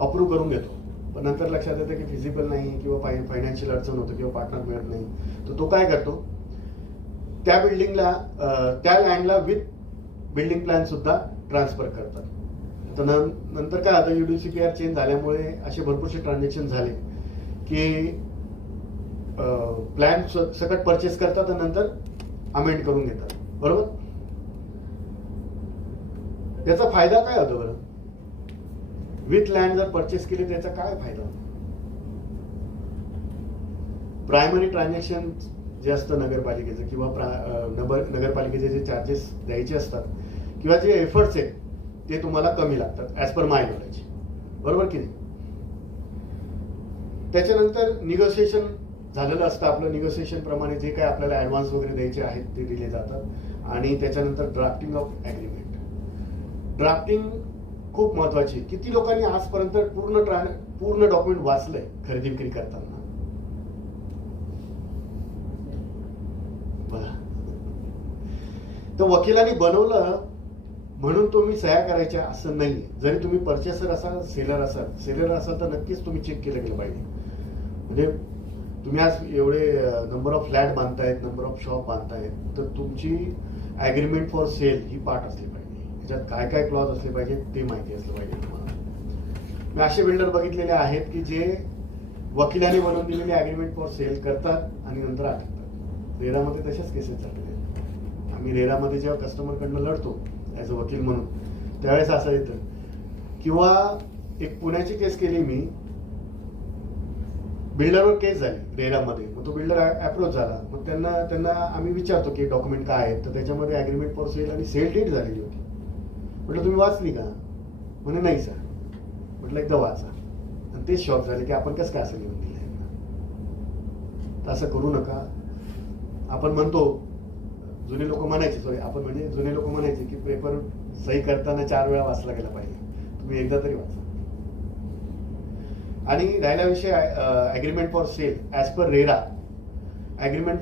अप्रूव्ह करून घेतो, पण नंतर लक्षात येतं की फिजिबल नाही किंवा फायनान्शियल अडचण होतं किंवा पार्टनर मिळत नाही. तर तो काय करतो, त्या बिल्डिंगला, त्या लँडला विथ बिल्डिंग प्लॅन सुद्धा ट्रान्सफर करतात. तर नंतर काय होतं, UDCPR चेंज झाल्यामुळे असे भरपूरसे ट्रान्झॅक्शन झाले की प्लॅन सकट परचेस करतात आणि नंतर अमेंड करून घेतात. बरोबर, याचा फायदा काय होतो बरं? विथ लँड जर परचेस केली त्याचा काय फायदा होतो? प्रायमरी ट्रान्झॅक्शन जे असतं नगरपालिकेचं किंवा नगरपालिकेचे जे चार्जेस द्यायचे असतात किंवा जे एफर्ट्स आहेत ते तुम्हाला कमी लागतात ॲज पर माय नॉलेज. बरोबर की नाही? त्याच्यानंतर निगोसिएशन झालेलं असतं आपलं. निगोसिएशन प्रमाणे जे काय आपल्याला ॲडव्हान्स वगैरे द्यायचे आहेत ते दिले जातात. आणि त्याच्यानंतर ड्राफ्टिंग ऑफ ॲग्रीमेंट. ड्राफ्टिंग खूप महत्वाची. किती लोकांनी आजपर्यंत पूर्ण डॉक्युमेंट वाचलंय खरेदी विक्री करताना? बघा, तर वकिलांनी बनवलं म्हणून तुम्ही सह्या करायच्या असं नाही. जरी तुम्ही परचेसर असाल, सेलर असाल तर नक्कीच तुम्ही चेक केलं गेलं पाहिजे. म्हणजे तुम्ही आज एवढे नंबर ऑफ फ्लॅट बांधतायत, नंबर ऑफ शॉप बांधतायत, तर तुमची ॲग्रीमेंट फॉर सेल ही पार्ट असली पाहिजे. त्याच्यात काय काय क्लॉज असले पाहिजे ते माहिती असलं पाहिजे तुम्हाला. मी असे बिल्डर बघितलेले आहेत की जे वकिलांनी बनवून दिलेली ॲग्रीमेंट फॉर सेल करतात आणि नंतर अटकतात. रेरामध्ये तशाच केसेस झालेल्या आहेत. आम्ही रेरामध्ये जेव्हा कस्टमरकडनं लढतो ॲज अ वकील म्हणून, त्यावेळेस असं येतं. किंवा एक पुण्याची केस केली मी, बिल्डरवर केस झाली रेरामध्ये. मग तो बिल्डर अप्रोच झाला. मग त्यांना आम्ही विचारतो की डॉक्युमेंट काय आहेत, तर त्याच्यामध्ये ॲग्रीमेंट फॉर सेल आणि सेल डेट झालेली होती. म्हटलं तुम्ही वाचली का? म्हणे नाही सर. म्हटलं एकदा वाचा. आणि तेच शॉक झाले की आपण कसं काय असं लिहून दिलंय. तर असं करू नका. आपण म्हणतो, जुने लोक म्हणायचे की पेपर सही करताना 4 वेळा वाचला गेला पाहिजे. तुम्ही एकदा तरी वाचा. आणि राहिला विषय agreement for sale. As per RERA agreement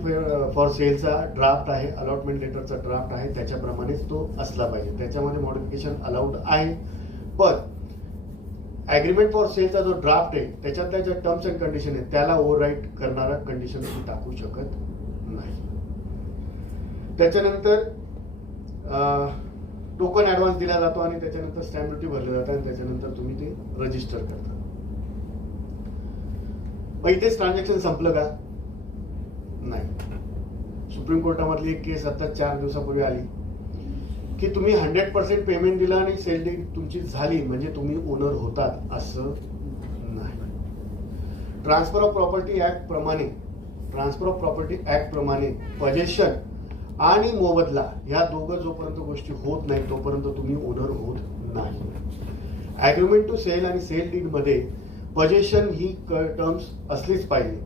for सेलचा ड्राफ्ट आहे, अलॉटमेंट लेटरचा ड्राफ्ट आहे, त्याच्याप्रमाणेच तो असला पाहिजे. त्याच्यामध्ये मॉडिफिकेशन अलाउड आहे. पण ॲग्रीमेंट फॉर सेलचा जो ड्राफ्ट आहे त्याच्यातल्या ज्या टर्म्स अँड कंडिशन आहेत त्याला ओव्हरराईट करणारा कंडिशन तुम्ही टाकू शकत नाही. त्याच्यानंतर टोकन ॲडव्हान्स दिला जातो आणि त्याच्यानंतर स्टॅम्प ड्युटी भरले जातात आणि त्याच्यानंतर तुम्ही ते रजिस्टर करता. मग इथेच ट्रान्झॅक्शन संपलं का? नाही. सुप्रीम कोर्टामधली एक केस आता 4 दिवसापूर्वी आली की तुम्ही 100% पेमेंट दिला आणि सेल डीड तुमची झाली म्हणजे तुम्ही ओनर होतात, असं नाही. ट्रान्सफर ऑफ प्रॉपर्टी ऍक्ट प्रमाणे पजेशन आणि मोबदला ह्या दोघं जोपर्यंत गोष्टी होत नाही तोपर्यंत तुम्ही ओनर होत नाही. ऍग्रीमेंट टू सेल आणि सेल डीड मध्ये पजेशन ही टर्म्स असलीच पाहिजे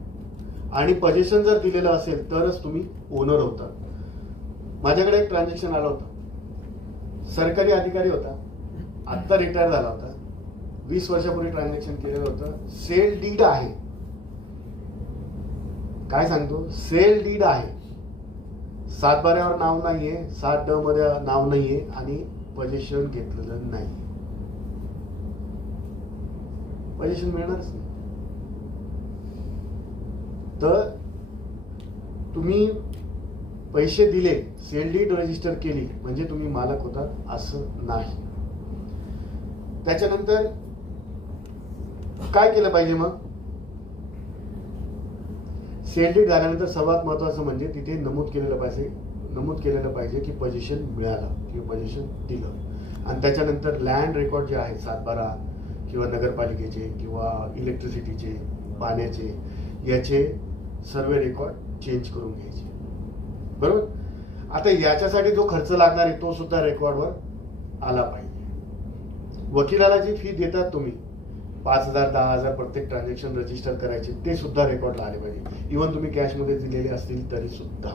आणि पजेशन जर दिलेलं असेल तरच तुम्ही ओनर होता. माझ्याकडे एक ट्रान्झॅक्शन आला होता. सरकारी अधिकारी होता, आत्ता रिटायर झाला होता, 20 वर्षापूर्वी ट्रान्झॅक्शन केलेलं होतं. सेल डीड आहे, काय सांगतो, सेल डीड आहे, 7/12 नाव नाहीये, 7D मध्ये नाव नाहीये आणि पजेशन घेतलेलं नाही. पजेशन मिळणारच नाही. तर तुम्ही पैसे दिले, सेल डीड रजिस्टर केली म्हणजे तुम्ही मालक होता असं नाही. त्याच्यानंतर काय केलं पाहिजे मग? सेल डीड झाल्यानंतर सर्वात महत्वाचं म्हणजे तिथे नमूद केलेलं पाहिजे की पोझिशन मिळालं किंवा पोझिशन दिलं. आणि त्याच्यानंतर लँड रेकॉर्ड जे आहेत 7/12 किंवा नगरपालिकेचे किंवा इलेक्ट्रिसिटीचे, पाण्याचे, याचे सर्व रेकॉर्ड चेंज करून घ्यायचे. बरोबर. आता याच्यासाठी जो खर्च लागणार आहे तो सुद्धा रेकॉर्डवर आला पाहिजे. वकिलाला जी फी देतात तुम्ही 5,000 10,000 प्रत्येक ट्रान्झॅक्शन रजिस्टर करायचे, ते सुद्धा रेकॉर्डला आले पाहिजे. इव्हन तुम्ही कॅशमध्ये दिलेले असतील तरी सुद्धा.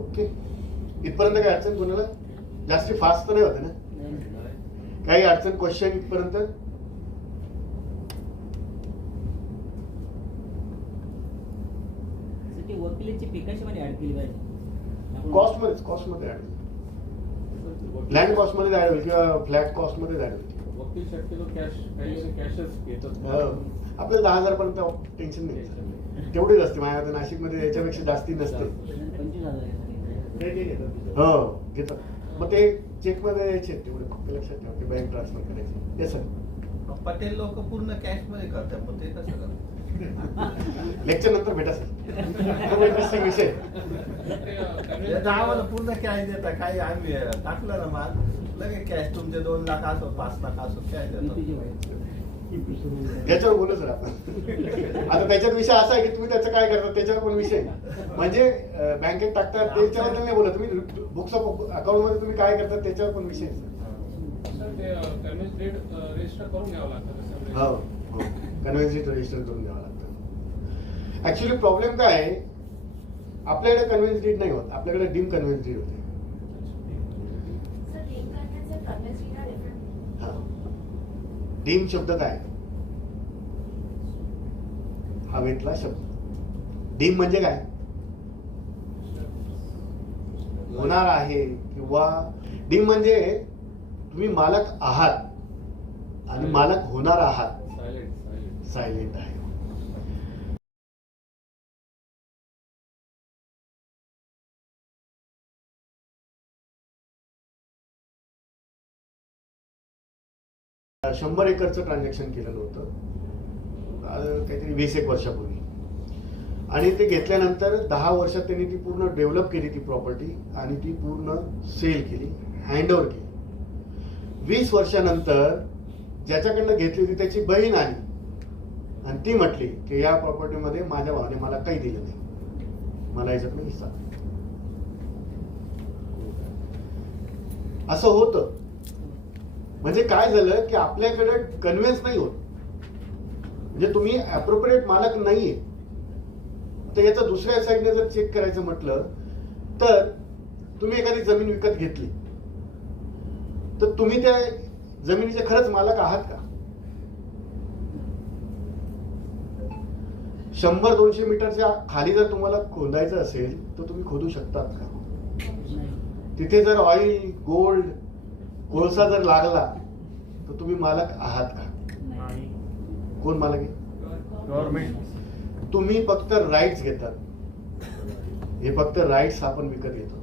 ओके, इथपर्यंत काही अडचण कोणाला? जास्ती फास्ट तर नाही होते ना? काही अडचण क्वेश्चन इथपर्यंत? वकिलाची फी कशामध्ये ऍड केली पाहिजे? कॉस्टमध्ये ऍड, लँड कॉस्टमध्ये ऍड होईल किंवा फ्लॅट कॉस्टमध्ये ऍड होईल. वकील शक्यतो काही कॅशच घेतात. आपल्याला 10,000 पर्यंत टेन्शन नाही, तेवढीच असते. माझ्या नाशिकमध्ये याच्यापेक्षा जास्ती नसते. 25,000 हो घेतात. मग ते चेकमध्ये यायचे तेवढे फक्त लक्षात ठेवा की बँक ट्रान्सफर करायचे. Yes sir. पटेल लोक पूर्ण कॅश मध्ये करतात, मग ते कसं करतात? लेक्चर नंतर भेटा सर, खूप इंटरेस्टिंग विषय. आम्हाला पूर्ण कॅश देता, काही आम्ही टाकलं ना माल लगेच कॅश, तुमचे 2 लाख असो 5 लाख असो कॅश देतो. याच्यावर बोलू सर आपण. आता त्याच्यात विषय असा आहे की तुम्ही त्याचं काय करता त्याच्यावर पण विषय, म्हणजे बँकेत टाकतात त्याच्याबद्दल नाही बोला तुम्ही, बुक्स ऑफ अकाउंट मध्ये तुम्ही काय करता त्याच्यावर पण विषय. रजिस्टर करून घ्यावं लागतं. हो हो, कन्व्हेन्स डीड रजिस्टर करून द्यावं लागतं. ऍक्च्युली प्रॉब्लेम काय आहे, आपल्याकडे कन्व्हेन्स डीड नाही होत, आपल्याकडे डीम कन्व्हेन्स डीड होते. डीम शब्द काय? हवेतला शब्द. डीम म्हणजे काय? होणार आहे किंवा डीम म्हणजे तुम्ही मालक आहात आणि मालक होणार आहात. सायलेंट आहे. $100 एकरचं ट्रान्झॅक्शन केलेलं होतं काहीतरी 20 वर्षापूर्वी, आणि ते घेतल्यानंतर 10 वर्षात त्यांनी ती पूर्ण डेव्हलप केली ती प्रॉपर्टी आणि ती पूर्ण सेल केली, हँडओव्हर केली. 20 वर्षानंतर ज्याच्याकडनं घेतली होती त्याची बहीण आली आणि ती म्हटली की या प्रॉपर्टीमध्ये माझ्या भावाने मला काही दिलं नाही, मला याच्यातनं हिस्सा. असं होतं. म्हणजे काय झालं की आपल्याकडे कन्व्हेन्स नाही होत, म्हणजे तुम्ही अप्रोप्रिएट मालक नाहीये. तर याचा दुसऱ्या साईडने जर चेक करायचं म्हटलं तर तुम्ही एखादी जमीन विकत घेतली तर तुम्ही त्या जमिनीचे खरंच मालक आहात का? 100-200 मीटरच्या खाली जर तुम्हाला खोदायचं असेल तर तुम्ही खोदू शकतात का? तिथे जर ऑइल, गोल्ड, कोळसा जर लागला तर तुम्ही मालक आहात का? कोण मालक आहे? गव्हर्नमेंट. तुम्ही फक्त राईट्स घेतात. हे फक्त राईट्स आपण विकत घेतो.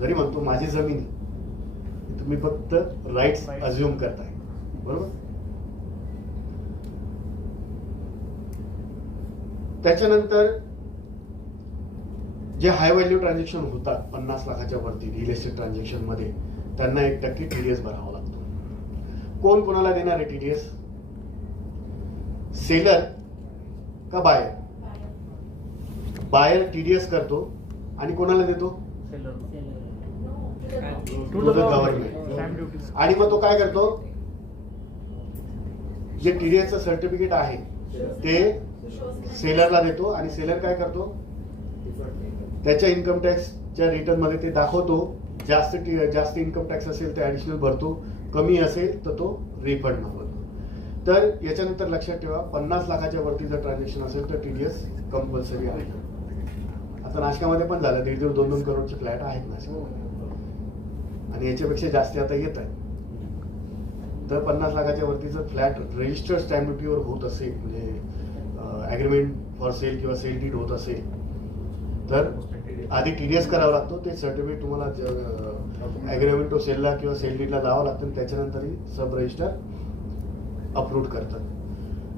जरी म्हणतो माझी जमीन आहे, तुम्ही फक्त राईट्स अज्युम करताय. बरोबर. त्याच्यानंतर जे हाय व्हॅल्यू ट्रान्झॅक्शन होतात 50 लाखाच्या वरती रिअल एस्टेट ट्रान्झॅक्शन मध्ये, त्यांना 1% TDS भरावा लागतो. कोण कोणाला देणार आहे टीडीएस? सेलर का बायर? बायर टीडीएस करतो आणि कोणाला देतो? To To the the government government. आणि मग तो काय करतो? जे टीडीएसचं सर्टिफिकेट आहे ते सेलरला देतो आणि सेलर काय करतो? त्याच्या इन्कम टॅक्सच्या रिटर्न मध्ये ते दाखवतो. जास्त इन्कम टॅक्स असेल तर ऍडिशनल भरतो, कमी असेल तर तो रिफंड मागवतो. तर याच्यानंतर लक्षात ठेवा, 50 लाखाच्या वरती जर ट्रान्झॅक्शन असेल तर टीडीएस कंपल्सरी आहे. आता नाशकामध्ये पण झालं, 1.5 2 करोडचे फ्लॅट आहेत नाशिकमध्ये आणि याच्यापेक्षा जास्त आता येत आहे. तर 50 लाखाच्या वरती जर फ्लॅट रजिस्टर्ड स्टॅम्प ड्युटीवर होत असेल, म्हणजे ॲग्रीमेंट फॉर सेल किंवा सेल डीड होत असेल, तर आधी टीडीएस करावा लागतो. ते सर्टिफिकेट तुम्हाला ॲग्रीमेंट टू सेलला किंवा सेल डीडला जावं लागतं आणि त्याच्यानंतरही सब रजिस्टर अप्रूव्ह करतात.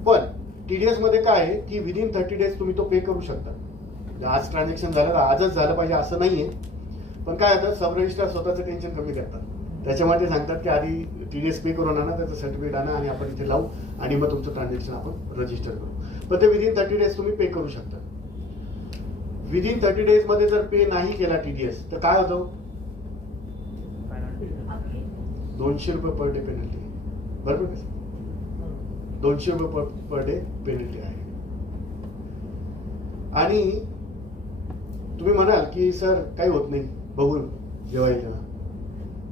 पण टीडीएस मध्ये काय आहे की विदिन 30 डेज तुम्ही तो पे करू शकता. म्हणजे आज ट्रान्झॅक्शन झालं तर आजच झालं पाहिजे असं नाहीये. पण काय होतं, सब रजिस्टर स्वतःचं टेन्शन कमी करतात. त्याच्यामुळे ते सांगतात की आधी टीडीएस पे करून आणा, त्याचं सर्टिफिकेट आणा आणि आपण इथे लावू आणि मग तुमचं ट्रान्झॅक्शन आपण रजिस्टर करू. पण ते विदिन 30 डेज तुम्ही पे करू शकता. विदिन 30 डेज मध्ये जर पे नाही केला टीडीएस तर काय होतं? 200 रुपये पर डे पेनल्टी. बरोबर का? 200 रुपये पर डे पेनल्टी आहे. आणि तुम्ही म्हणाल की सर काही होत नाही, बघू जेव्हा येईल तेव्हा.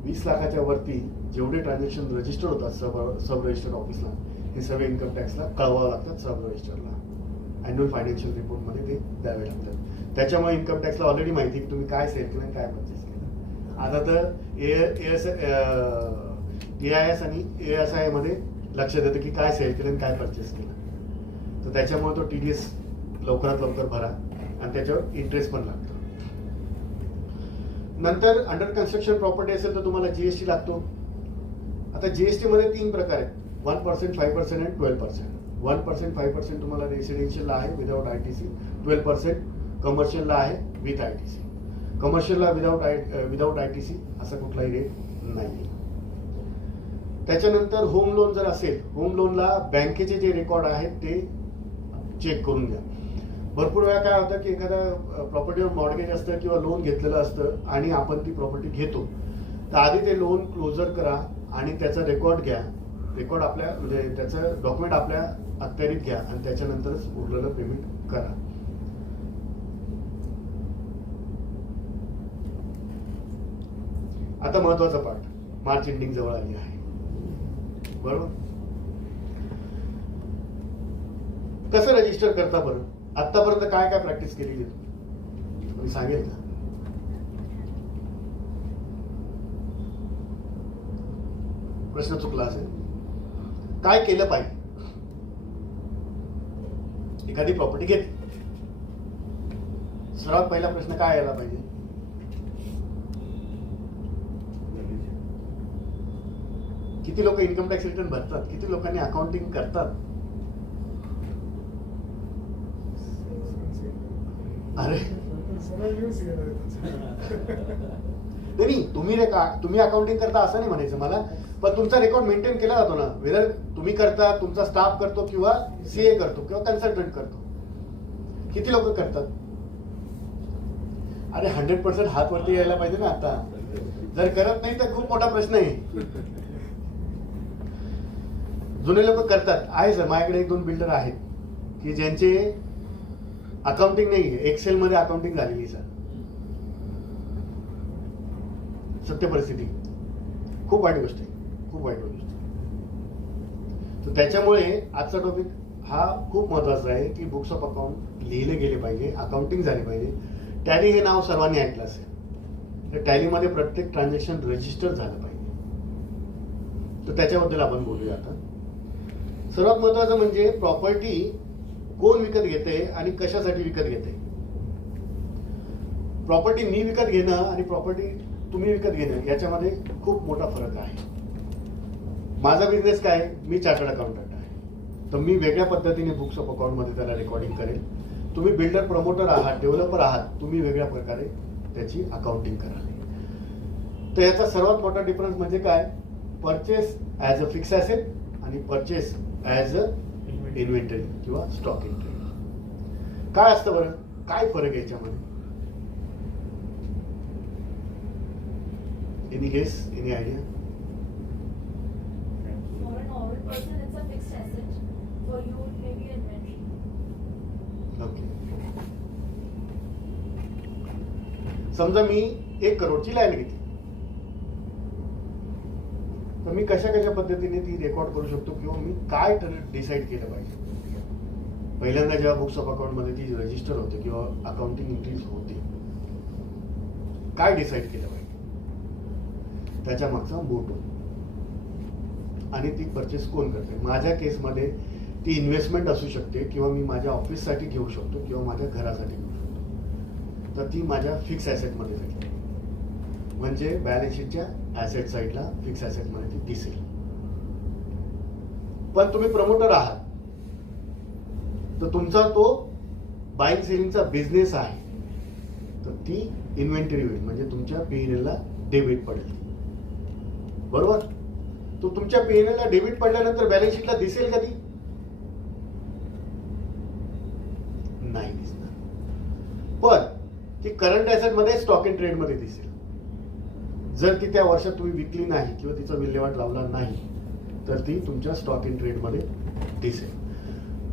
20 लाखाच्या वरती जेवढे ट्रान्झॅक्शन रजिस्टर होतात सब रजिस्टर ऑफिसला, हे सगळे इन्कम टॅक्सला कळवावं लागतात. सब रजिस्टरला अॅन्युअल फायनान्शियल रिपोर्ट मध्ये ते द्यावे लागतात. त्याच्यामुळे इन्कम टॅक्सला ऑलरेडी माहिती की तुम्ही काय सेल केलं, काय परचेस केलं. आता तर एआयएस आणि एएसआय मध्ये लक्षात येतं की काय सेल केलं आणि काय परचेस केलं. तर त्याच्यामुळे तो टीडीएस लवकरात लवकर भरा आणि त्याच्यावर इंटरेस्ट पण लागतो. नंतर अंडर कन्स्ट्रक्शन प्रॉपर्टी असेल तर तुम्हाला जीएसटी लागतो. आता जीएसटी मध्ये 3 प्रकार आहेत, 1%, 5% आणि 12%. 1%, 5% तुम्हाला रेसिडेन्शियलला आहे विदाउट आयटीसी, 12% कमर्शियलला आहे विथ आयटीसी. कमर्शियलला विदाउट आयटीसी असा कुठलाही रेट नाही. त्याच्यानंतर होम लोन जर असेल, होम लोनला बँकेचे जे रेकॉर्ड आहेत ते चेक करून घ्या. भरपूर वेळा काय होतं की एखाद्या प्रॉपर्टीवर मॉर्गेज असतं किंवा लोन घेतलेलं असतं आणि आपण ती प्रॉपर्टी घेतो, तर आधी ते लोन क्लोजर करा आणि त्याचा रेकॉर्ड घ्या. रेकॉर्ड आपल्या म्हणजे त्याचं डॉक्युमेंट आपल्या अखत्यारीत घ्या आणि त्याच्यानंतरच उरलेलं पेमेंट करा. आता महत्वाचा पार्ट, मार्च एंडिंग जवळ आली आहे, बरोबर? कसं रजिस्टर करता बरं? आतापर्यंत काय काय प्रॅक्टिस केलेली तुम्ही सांगेल का? प्रश्न चुकला असेल. काय केलं पाहिजे? एखादी प्रॉपर्टी घेतली, सर्वात पहिला प्रश्न काय यायला पाहिजे? किती लोक इन्कम टॅक्स रिटर्न भरतात? किती लोकांनी अकाउंटिंग करतात? अरे नाही, तुम्ही अकाउंटिंग करता असं नाही म्हणायचं मला, पण तुमचा रेकॉर्ड मेंटेन केला जातो ना. वेदर तुम्ही करता, तुमचा स्टाफ करतो किंवा सीए करतो किंवा कन्सल्टंट करतो. किती लोक करतात? अरे 100% हात वरती यायला पाहिजे ना. आता जर करत नाही तर खूप मोठा प्रश्न आहे. जुने लोक करतात आहे सर. माझ्याकडे 1-2 बिल्डर आहेत की ज्यांचे अकाउंटिंग नाही, एक्सेल मध्ये अकाउंटिंग झालेली सर. सत्य परिस्थिती. खूप वाईट गोष्ट आहे, खूप वाईट गोष्ट आहे. तर त्याच्यामुळे आजचा टॉपिक हा खूप महत्वाचा आहे की बुक्स ऑफ अकाउंट लिहिले गेले पाहिजे, अकाउंटिंग झाली पाहिजे. टॅली हे नाव सर्वांनी ऐकलं असेल. तर टॅलीमध्ये प्रत्येक ट्रान्झॅक्शन रजिस्टर झालं पाहिजे. तर त्याच्याबद्दल आपण बोलूया आता. सर्वात महत्वाचं म्हणजे प्रॉपर्टी कोण विकत घेते आणि कशासाठी विकत घेते. प्रॉपर्टी मी विकत घेणं आणि प्रॉपर्टी तुम्ही विकत घेणं याच्यामध्ये खूप मोठा फरक आहे. माझा बिझनेस काय, मी चार्टर्ड अकाउंटंट आहे, तर मी वेगळ्या पद्धतीने बुक्स ऑफ अकाउंट मध्ये त्याला रेकॉर्डिंग करेल. तुम्ही बिल्डर प्रमोटर आहात, डेव्हलपर आहात, तुम्ही वेगळ्या प्रकारे त्याची अकाउंटिंग कराल. तर याचा सर्वात मोठा डिफरन्स म्हणजे काय purchase as a fix asset आणि परचेस ॲज अ इन्व्हेंटरी किंवा स्टॉक इन ट्रेड. काय असतं बरं, काय फरक आहे याच्यामध्ये? Any guess, any idea? For a normal person, it's a fixed asset. For you, it may be inventory. Okay. समजा मी 1 करोडची लँड घेतली, तर मी कशा कशा पद्धतीने ती रेकॉर्ड करू शकतो किंवा मी काय डिसाईड केलं पाहिजे? पहिल्यांदा जेव्हा बुक्स ऑफ अकाउंट मध्ये ती रजिस्टर होते किंवा अकाउंटिंग एंट्रीज होते, काय डिसाईड केलं पाहिजे? त्याच्या मागचा मोटो आणि ती परचेस कोण करते. माझ्या केसमध्ये ती इन्व्हेस्टमेंट असू शकते किंवा मी माझ्या ऑफिससाठी घेऊ शकतो किंवा माझ्या घरासाठी घेऊ शकतो. तर ती माझ्या फिक्स ॲसेटमध्ये जाईल, म्हणजे बॅलन्स शीटच्या ॲसेट साईडला फिक्स ॲसेटमध्ये ती दिसेल. पण तुम्ही प्रमोटर आहात, तर तुमचा तो बाईंग सेलिंगचा बिझनेस आहे, तर ती इन्व्हेंटरी होईल, म्हणजे तुमच्या P&L ला डेबिट पडेल. बरोबर? तो तुमच्या P&L ला डेबिट पडल्यानंतर बॅलन्स शीटला दिसेल का ती? नाही दिसणार. पण ती करंट ॲसेट मध्ये स्टॉक इन ट्रेड मध्ये दिसेल. जर ती त्या वर्षात तुम्ही विकली नाही किंवा तिचा विल्हेवाट लावला नाही, तर ती तुमच्या स्टॉक इन ट्रेड मध्ये दिसेल.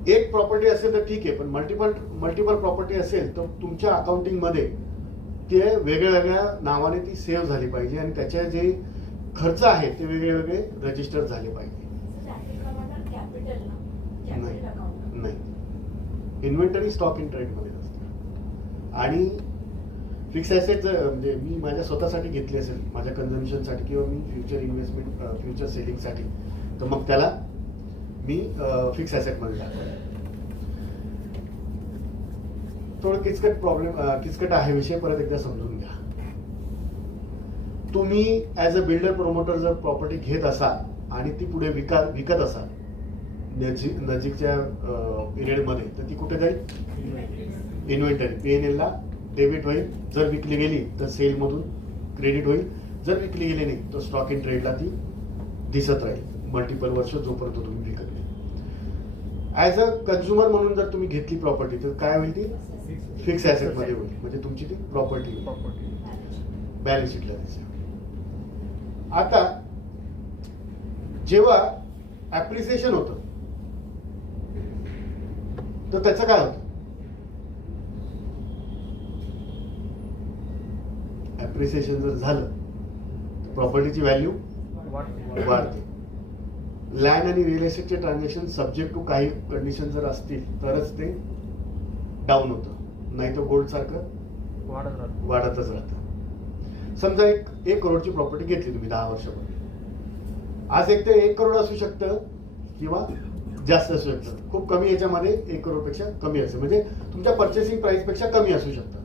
एक प्रॉपर्टी असेल तर ठीक आहे, पण मल्टिपल प्रॉपर्टी असेल तर तुमच्या अकाउंटिंग मध्ये ते वेगळ्या वेगळ्या नावाने ती सेव्ह झाली पाहिजे आणि त्याचे जे खर्च आहेत ते वेगळे वेगळे रजिस्टर झाले पाहिजे. So that will come under capital now. Capital account. नाही, इन्व्हेंटरी स्टॉक इन ट्रेड मध्ये असते. आणि फिक्स ॲसेट म्हणजे मी माझ्या स्वतःसाठी घेतली असेल, माझ्या कन्झम्पशनसाठी किंवा मी फ्युचर इन्व्हेस्टमेंट, फ्युचर सेलिंगसाठी, तर मग त्याला मी फिक्स ॲसेट मध्ये टाकतो. थोडं किचकट आहे विषय, परत एकदा समजून घ्या. तुम्ही ॲज अ बिल्डर प्रमोटर जर प्रॉपर्टी घेत असाल आणि ती पुढे विकत असाल नजीकच्या पिरियडमध्ये, तर ती कुठे जाईल? इन्व्हेंटरी. P&L ला डेबिट होईल. जर विकली गेली तर सेल मधून क्रेडिट होईल. जर विकली गेली नाही तर स्टॉक इन ट्रेडला ती दिसत राहील मल्टिपल वर्ष जोपर्यंत तुम्ही विकत नाही. ॲज अ कन्झ्युमर म्हणून जर तुम्ही घेतली प्रॉपर्टी, तर काय होईल? ती फिक्स ॲसेट मध्ये होईल, म्हणजे तुमची ती प्रॉपर्टी बॅलन्स शीटला दिसेल. आता जेव्हा ऍप्रिसिएशन होतं, तर त्याचं काय होतं? ऍप्रिसिएशन जर झालं तर प्रॉपर्टीची व्हॅल्यू वाढते. लँड आणि रिअल एस्टेटचे ट्रान्झॅक्शन सब्जेक्ट टू काही कंडिशन जर असतील तरच ते डाऊन होतं, नाही तर गोल्ड सारखं वाढतच राहतं. समजा 1 करोडची प्रॉपर्टी घेतली तुम्ही 10 वर्षापूर्वी. आज एक ते 1 करोड असू शकतं किंवा जास्त असू शकतं. खूप कमी याच्यामध्ये 1 करोडपेक्षा कमी असेल, म्हणजे तुमच्या पर्चेसिंग प्राइस पेक्षा कमी असू शकतं.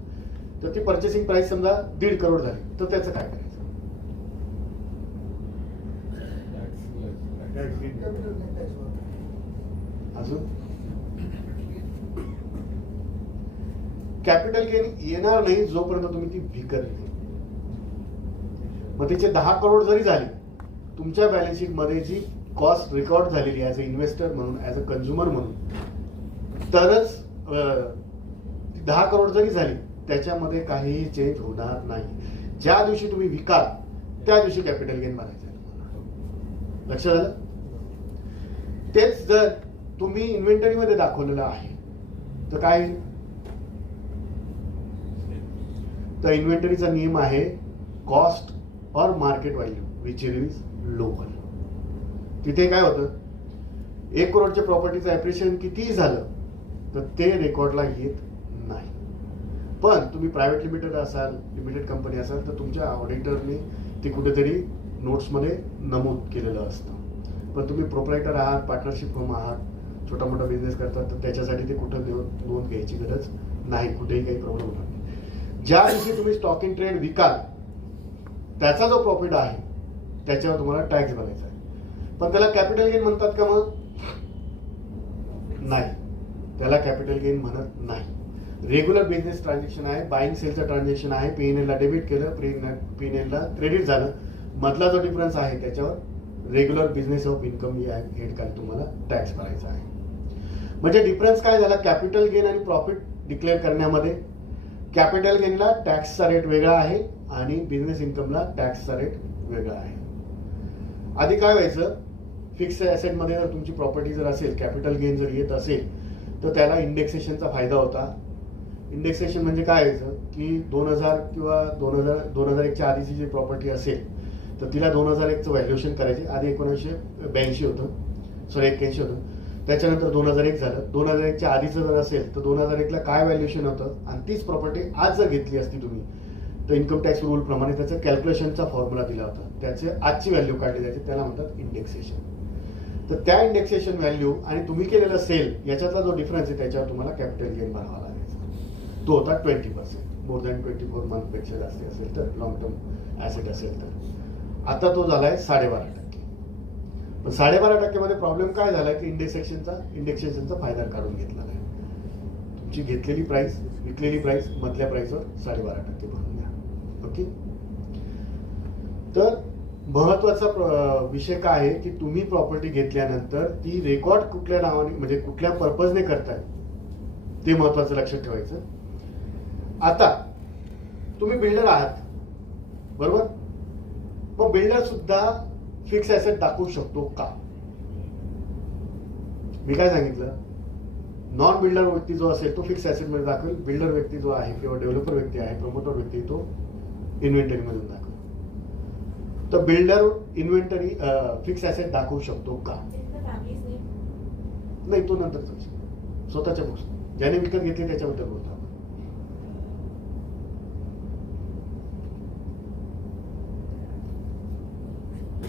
तर ती पर्चेसिंग प्राइस समजा 1.5 करोड झाली, तर त्याचं काय करायचं? अजून कॅपिटल गेन येणार नाही जोपर्यंत तुम्ही ती विकत नाही. मग तिचे 10 करोड जरी झाले, तुमच्या बॅलन्स शीट मध्ये जी कॉस्ट रेकॉर्ड झालेली ऍज अ इन्व्हेस्टर म्हणून, ऍज अ कन्झ्युमर म्हणून, तरच 10 करोड जरी झाली त्याच्यामध्ये काहीही चेंज होणार नाही. ज्या दिवशी तुम्ही विकाल त्या दिवशी कॅपिटल गेन मारायचं आहे तुम्हाला. लक्षात आलं? तेच जर तुम्ही इन्व्हेंटरी मध्ये दाखवलेलं आहे तर काय? तर इन्व्हेंटरीचा नियम आहे कॉस्ट और market value which is local. तिथे काय होतं? 1 करोडच्या प्रॉपर्टीचं ऍप्रिशिएशन कितीही झालं तर ते रेकॉर्डला येत नाही. पण तुम्ही प्रायव्हेट लिमिटेड असाल, लिमिटेड कंपनी असाल, तर तुमच्या ऑडिटरने ते कुठेतरी नोट्समध्ये नमूद केलेलं असतं. पण तुम्ही प्रोप्रायटर आहात, पार्टनरशिप फर्म आहात, छोटा मोठा बिझनेस करतात, तर त्याच्यासाठी ते कुठं नोंद घ्यायची गरज नाही, कुठेही काही प्रॉब्लेम होणार नाही. ज्या दिवशी तुम्ही स्टॉक इन ट्रेड विकाल त्याचा जो प्रॉफिट आहे त्याच्यावर तुम्हाला टॅक्स भरायचा आहे. पण त्याला कॅपिटल गेन म्हणतात का? मग नाही, त्याला कॅपिटल गेन म्हणत नाही. रेग्युलर बिझनेस ट्रान्झॅक्शन आहे, बाईंग सेलचं ट्रान्झॅक्शन आहे. P&L ला डेबिट केलं, P&L ला क्रेडिट झालं, मधला जो डिफरन्स आहे त्याच्यावर रेग्युलर बिझनेस ऑफ इन्कम या हेडखाली तुम्हाला टॅक्स भरायचा आहे. म्हणजे डिफरन्स काय झाला कॅपिटल गेन आणि प्रॉफिट डिक्लेअर करण्यामध्ये. कॅपिटल गेनला टॅक्सचा रेट वेगळा आहे आणि बिझनेस इन्कमला टॅक्सचा रेट वेगळा आहे. आधी काय व्हायचं, फिक्स्ड ॲसेटमध्ये जर तुमची प्रॉपर्टी जर असेल, कॅपिटल गेन जर येत असेल तर त्याला इंडेक्सेशनचा फायदा होता. इंडेक्सेशन म्हणजे काय व्हायचं की 2000 किंवा 2001च्या आधीची जी प्रॉपर्टी असेल तर तिला 2001चं व्हॅल्युएशन करायचे. आधी 1982 होतं, सॉरी 81 होतं, त्याच्यानंतर 2001 झालं. 2001च्या आधीचं जर असेल तर 2001ला काय व्हॅल्युएशन होतं आणि तीच प्रॉपर्टी आज जर घेतली असती तुम्ही तर इन्कम टॅक्स रूल प्रमाणे त्याचं कॅल्क्युलेशनचा फॉर्म्युला दिला होता, त्याचे आजची व्हॅल्यू काढली जायची, त्याला म्हणतात इंडेक्सेशन. तर त्या इंडेक्सेशन व्हॅल्यू आणि तुम्ही केलेला सेल याच्यातला जो डिफरन्स आहे त्याच्यावर तुम्हाला कॅपिटल गेन भरावा लागायचा. तो होता 20%. मोर दॅन 24 मंथपेक्षा जास्त असेल तर, लॉंग टर्म ॲसेट असेल तर. आता तो झालाय 12.5%. पण 12.5% मध्ये प्रॉब्लेम काय झाला की इंडेक्सेशनचा फायदा काढून घेतला नाही. तुमची घेतलेली प्राइस, विकलेली प्राइस मधल्या प्राइसवर 12.5% भरून द्या. ओके. तर महत्वाचा विषय काय आहे की तुम्ही प्रॉपर्टी घेतल्यानंतर ती रेकॉर्ड कुठल्या नावाने म्हणजे कुठल्या पर्पजने करताय ते महत्वाचं लक्षात ठेवायचं. आता तुम्ही बिल्डर आहात, बरोबर. मग बिल्डर सुद्धा फिक्स ॲसेट दाखवू शकतो का? मी काय सांगितलं, नॉन बिल्डर व्यक्ती जो असेल तो फिक्स ॲसेट मध्ये दाखवेल. बिल्डर व्यक्ती जो आहे किंवा डेव्हलपर व्यक्ती आहे, प्रमोटर व्यक्ती, तो इन्व्हेंटरी मधून दाखवेल. तर बिल्डर इन्व्हेंटरी फिक्स ॲसेट दाखवू शकतो का? In the family's name. नाही, तो नंतरच स्वतःच्या बुक्स ज्याने विकत घेतली त्याच्याबद्दल बोलतो आपण.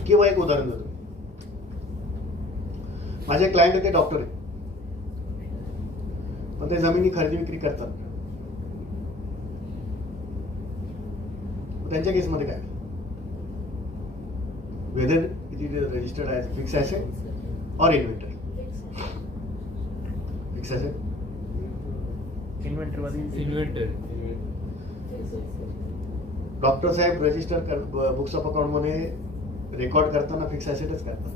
किंवा एक उदाहरण देतो. माझे क्लायंट आहे, ते डॉक्टर आहे, पण ते जमिनी खरेदी विक्री करतात. त्यांच्या केसमध्ये काय, whether it is registered as fix asset और inventory. Fix asset inventory. Doctor साहेब रजिस्टर बुक्स ऑफ अकाउंट मध्ये रेकॉर्ड करताना फिक्स ॲसेटच करतात.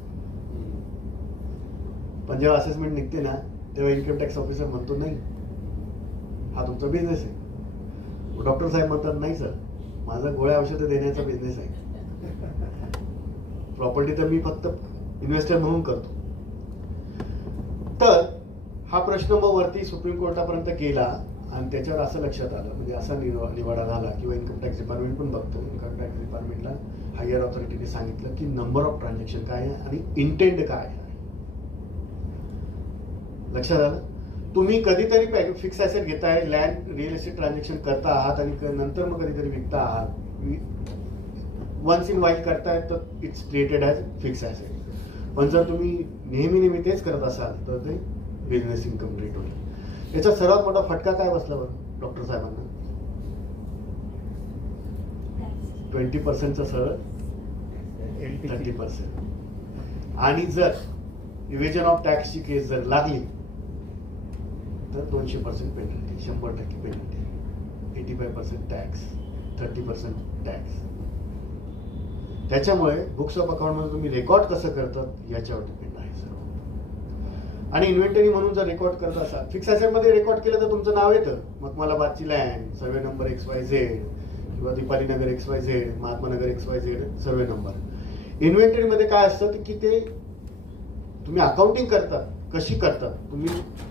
पण जेव्हा असेसमेंट निघते ना तेव्हा इन्कम टॅक्स ऑफिसर म्हणतो नाही, हा तुमचा बिझनेस आहे. डॉक्टर साहेब म्हणतात नाही सर, माझा गोळ्या औषधं देण्याचा बिझनेस आहे, प्रॉपर्टी तर मी फक्त इन्व्हेस्टर म्हणून करतो. तर हा प्रश्न मग वरती सुप्रीम कोर्टापर्यंत गेला आणि त्याच्यावर असं लक्षात आलं, म्हणजे असा निवाडा झाला किंवा इन्कम टॅक्स डिपार्टमेंट पण बघतो. इन्कम टॅक्स डिपार्टमेंटला हायर ऑथॉरिटीने सांगितलं की नंबर ऑफ ट्रान्झॅक्शन काय आहे आणि इंटेंड काय आहे. लक्षात आलं. तुम्ही कधीतरी फिक्स ॲसेट घेताय, लँड रिअल एस्टेट ट्रान्झॅक्शन करता आहात आणि नंतर मग कधीतरी विकता आहात, वन्स इन वाईल करताय तर it's created as fix asset. पण जर तुम्ही नेहमी तेच करत असाल तर ते बिझनेस इन्कम रेट होईल. याचा सर्वात मोठा फटका काय बसला बरं डॉक्टर साहेबांना? 20%चा सरळ 30%. आणि जर इव्हेजन ऑफ टॅक्सची केस जर लागली तर 200% पेनल्टी, 100% पेनल्टी, 85% टॅक्स, 30% टॅक्स. त्याच्यामुळे बुक्स ऑफ अकाउंट मध्ये तुम्ही रेकॉर्ड कसं करतात याच्यावर डिपेंड आहे सर्व. आणि इन्व्हेंटरी म्हणून जर रेकॉर्ड करत असाल, फिक्स ॲसेट मध्ये रेकॉर्ड केलं तर तुमचं नाव येतं. मकमालाबादची लँड, सर्वे नंबर XYZ किंवा दीपाली नगर XYZ, Mahatma Nagar XYZ, survey number. Inventory मध्ये काय असतं की ते तुम्ही अकाउंटिंग करतात, कशी करतात, तुम्ही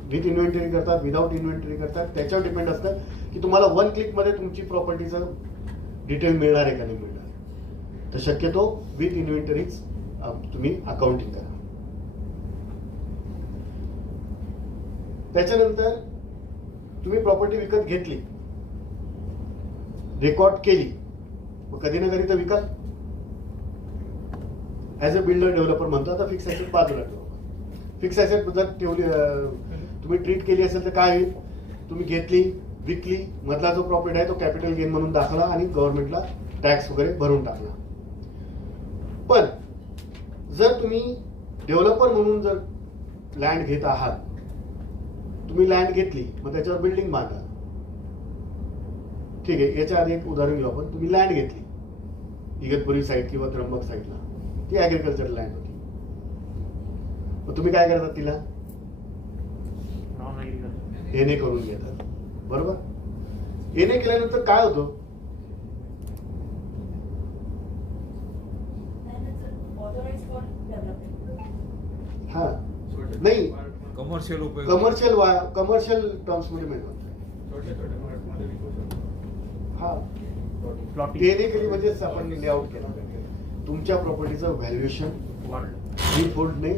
विथ इन्व्हेंटरी करतात, विदाउट इन्व्हेंटरी करतात, त्याच्यावर डिपेंड असतं की तुम्हाला 1 क्लिक मध्ये तुमची प्रॉपर्टीचं डिटेल मिळणार आहे का नाही मिळणार. तर शक्यतो विथ इन्व्हेंटरीज तुम्ही अकाउंटिंग करा. त्याच्यानंतर तुम्ही प्रॉपर्टी विकत घेतली, रेकॉर्ड केली, मग कधी ना कधी तर विकाल. ऍज अ बिल्डर डेव्हलपर म्हणतो आता फिक्स ॲसेट बाजूला ठेवा. फिक्स ॲसेट जर ठेवली, तुम्ही ट्रीट केली असेल तर काय होईल, तुम्ही घेतली, विकली, मधला जो प्रॉफिट आहे तो कॅपिटल गेन म्हणून दाखला आणि गव्हर्नमेंटला टॅक्स वगैरे भरून टाकला. पण जर तुम्ही डेव्हलपर म्हणून जर लँड घेत आहात, तुम्ही लँड घेतली, मग त्याच्यावर बिल्डिंग बांधा. ठीक आहे, याच्या आधी एक उदाहरण घेऊ आपण. तुम्ही लँड घेतली इगतपुरी साईड किंवा त्र्यंबक साईडला, ती ऍग्रिकल्चर लँड होती. मग तुम्ही काय करतात तिला नॉन ऍग्रिकल्चर एनए करून घेतात, बरोबर. एनए केल्यानंतर काय होतं? And it's authorized for development. हा नाही, कमर्शियल उपयोग कमर्शियल टर्म्स मध्ये मिळतात. छोटे छोटे मध्ये विकू शकतो. हा प्लॉटिंग एनए केली म्हणजेच आपण लेआउट केला. तुमच्या प्रॉपर्टीचं व्हॅल्युएशन वाढलं. 3 फोल्डने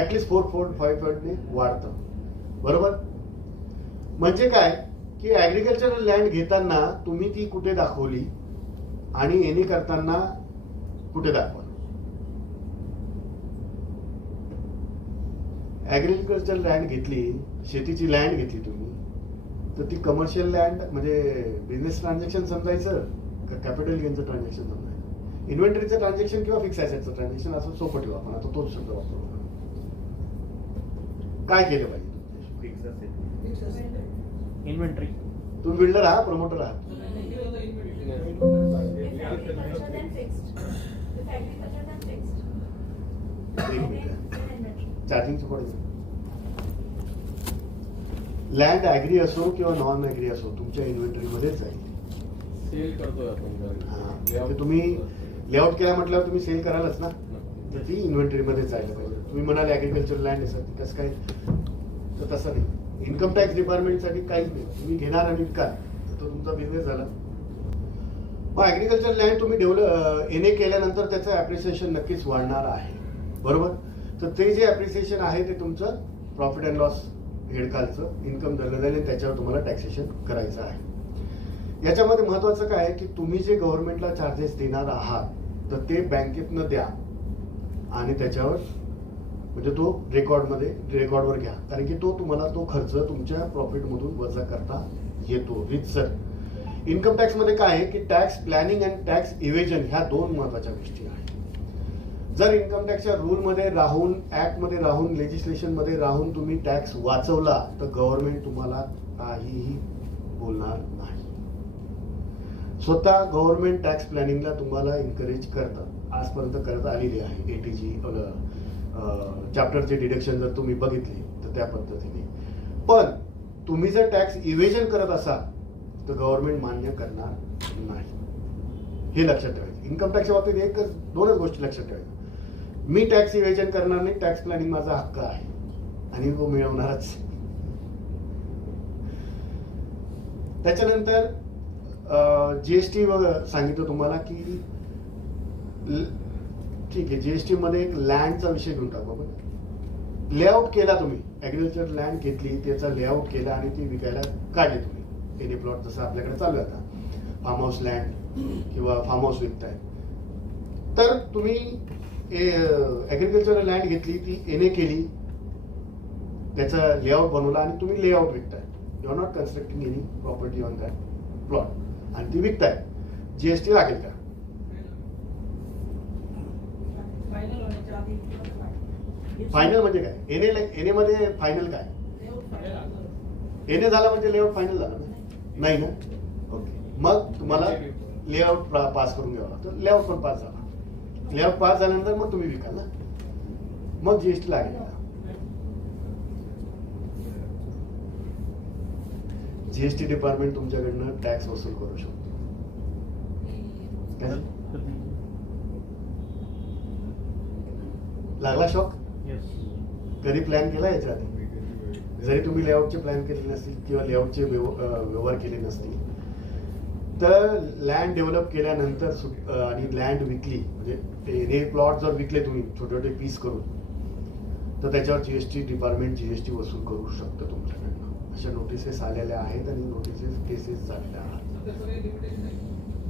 ऍटलिस्ट 4 फोल्ड 5 फोल्डने वाढतं, बरोबर. म्हणजे काय की ऍग्रिकल्चरल लँड घेताना तुम्ही ती कुठे दाखवली आणि एनए करताना कुठे दाखवा. ऍग्रिकल्चर लँड घेतली, शेतीची लँड घेतली तुम्ही, तर ती कमर्शियल लँड म्हणजे बिझनेस ट्रान्झॅक्शन समजायचं का कॅपिटल गेनचं ट्रान्झॅक्शन समजायचं, इन्व्हेंटरीचं ट्रान्झॅक्शन किंवा फिक्स ॲसेटचं ट्रान्झॅक्शन, असं सोपं ठेवू आपण. आता तोच शब्द वापरू. काय केलं पाहिजे? फिक्स असेल इन्व्हेंटरी. तुम्ही बिल्डर आहात, प्रमोटर आहात. If agriculture, then fixed. If agriculture, then fixed. एक Then minute, inventory. Charging support. Land agri असो किंवा नॉन ॲग्री असो तुमच्या इन्व्हेंटरी मध्येच जाईल. सेल करतोय हा, आपण म्हणजे तुम्ही लेआउट केला म्हटल्यावर तुम्ही सेल करालच ना, तर ती इन्व्हेंटरी मध्ये जायला पाहिजे. तुम्ही म्हणाले ऍग्रिकल्चर लँड आहे सर, कसं काय? तर तसं नाही. इन्कम टॅक्स डिपार्टमेंटसाठी काहीच नाही. तुम्ही घेणार आणि विकाल तर तो तुमचा बिझनेस झाला. मग ऍग्रिकल्चर लँड तुम्ही एनए केल्यानंतर त्याचं ऍप्रिसिएशन नक्कीच वाढणार आहे, बरोबर. तर ते जे ऍप्रिसिएशन आहे ते तुमचं प्रॉफिट अँड लॉस हेडखालचं इन्कम धरलं जाईल आणि त्याच्यावर तुम्हाला टॅक्सेशन करायचं आहे. याच्यामध्ये महत्वाचं काय आहे की तुम्ही जे गव्हर्नमेंटला चार्जेस देणार आहात तर ते बँकेतनं द्या आणि त्याच्यावर म्हणजे तो रेकॉर्डवर घ्या, कारण की तो तुम्हाला तो खर्च तुमच्या प्रॉफिटमधून वजा करता येतो रितसर. इन्कम टॅक्स मध्ये काय आहे की टॅक्स प्लॅनिंग आणि टॅक्स इव्हेजन ह्या 2 महत्वाच्या गोष्टी आहेत. जर इन्कम टॅक्सच्या रूलमध्ये राहून, ऍक्टमध्ये राहून, लेजिस्लेशनमध्ये राहून तुम्ही टॅक्स वाचवला तर गव्हर्नमेंट तुम्हाला काहीही बोलणार नाही. स्वतः गव्हर्नमेंट टॅक्स प्लॅनिंगला तुम्हाला इन्करेज करतं, आजपर्यंत करत आलेली आहे. एटीजी चॅप्टरचे डिडक्शन जर तुम्ही बघितली तर त्या पद्धतीने. पण तुम्ही जर टॅक्स इव्हेजन करत असाल तर गव्हर्नमेंट मान्य करणार नाही, हे लक्षात ठेवायचं. इन्कम टॅक्सच्या बाबतीत 2च गोष्टी लक्षात ठेवायच्या. मी टॅक्स इव्हेजन करणार नाही, टॅक्स प्लॅनिंग माझा हक्क आहे आणि तो मिळवणारच. त्याच्यानंतर जीएसटी सांगितलं तुम्हाला की ठीक आहे, जीएसटी मध्ये एक लँडचा विषय घेऊन टाकू आपण. लेआउट केला तुम्ही, ऍग्रिकल्चर लँड घेतली, त्याचा लेआउट केला आणि ती विकायला काढली तुम्ही. एनी प्लॉट जसं आपल्याकडे चालू आहे आता, फार्म हाऊस लँड किंवा फार्म हाऊस विकताय, तर तुम्ही ऍग्रिकल्चर लँड घेतली, ती एनए केली, त्याचा लेआउट बनवला आणि तुम्ही लेआउट विकताय. You are not constructing any property on that plot आणि ती विकताय. जीएसटी लागेल का? फायनल म्हणजे काय? एनए मध्ये फायनल काय? एनए झाला म्हणजे लेआउट फायनल झाला नाही ना? ओके, मग तुम्हाला लेआउट पास करून घ्यावा लागतो. लेआउट पण पास झाला, लेआउट पास झाल्यानंतर मग तुम्ही विकाल ना, मग जीएसटी लागेल का? जीएसटी डिपार्टमेंट तुमच्याकडनं टॅक्स वसूल करू शकतो. लागला शॉक? कधी प्लॅन केला याच्या आधी? जरी तुम्ही लेआउटचे प्लॅन केले नसतील किंवा लेआउटचे व्यवहार केले नसतील तर लँड डेव्हलप केल्यानंतर आणि लँड विकली म्हणजे ते प्लॉट जर विकले तुम्ही छोटे छोटे पीस करून तर त्याच्यावर जीएसटी डिपार्टमेंट जीएसटी वसूल करू शकतं तुमच्याकडनं. अशा नोटिसेस आलेल्या आहेत आणि नोटिसेस केसेस झालेल्या आहेत.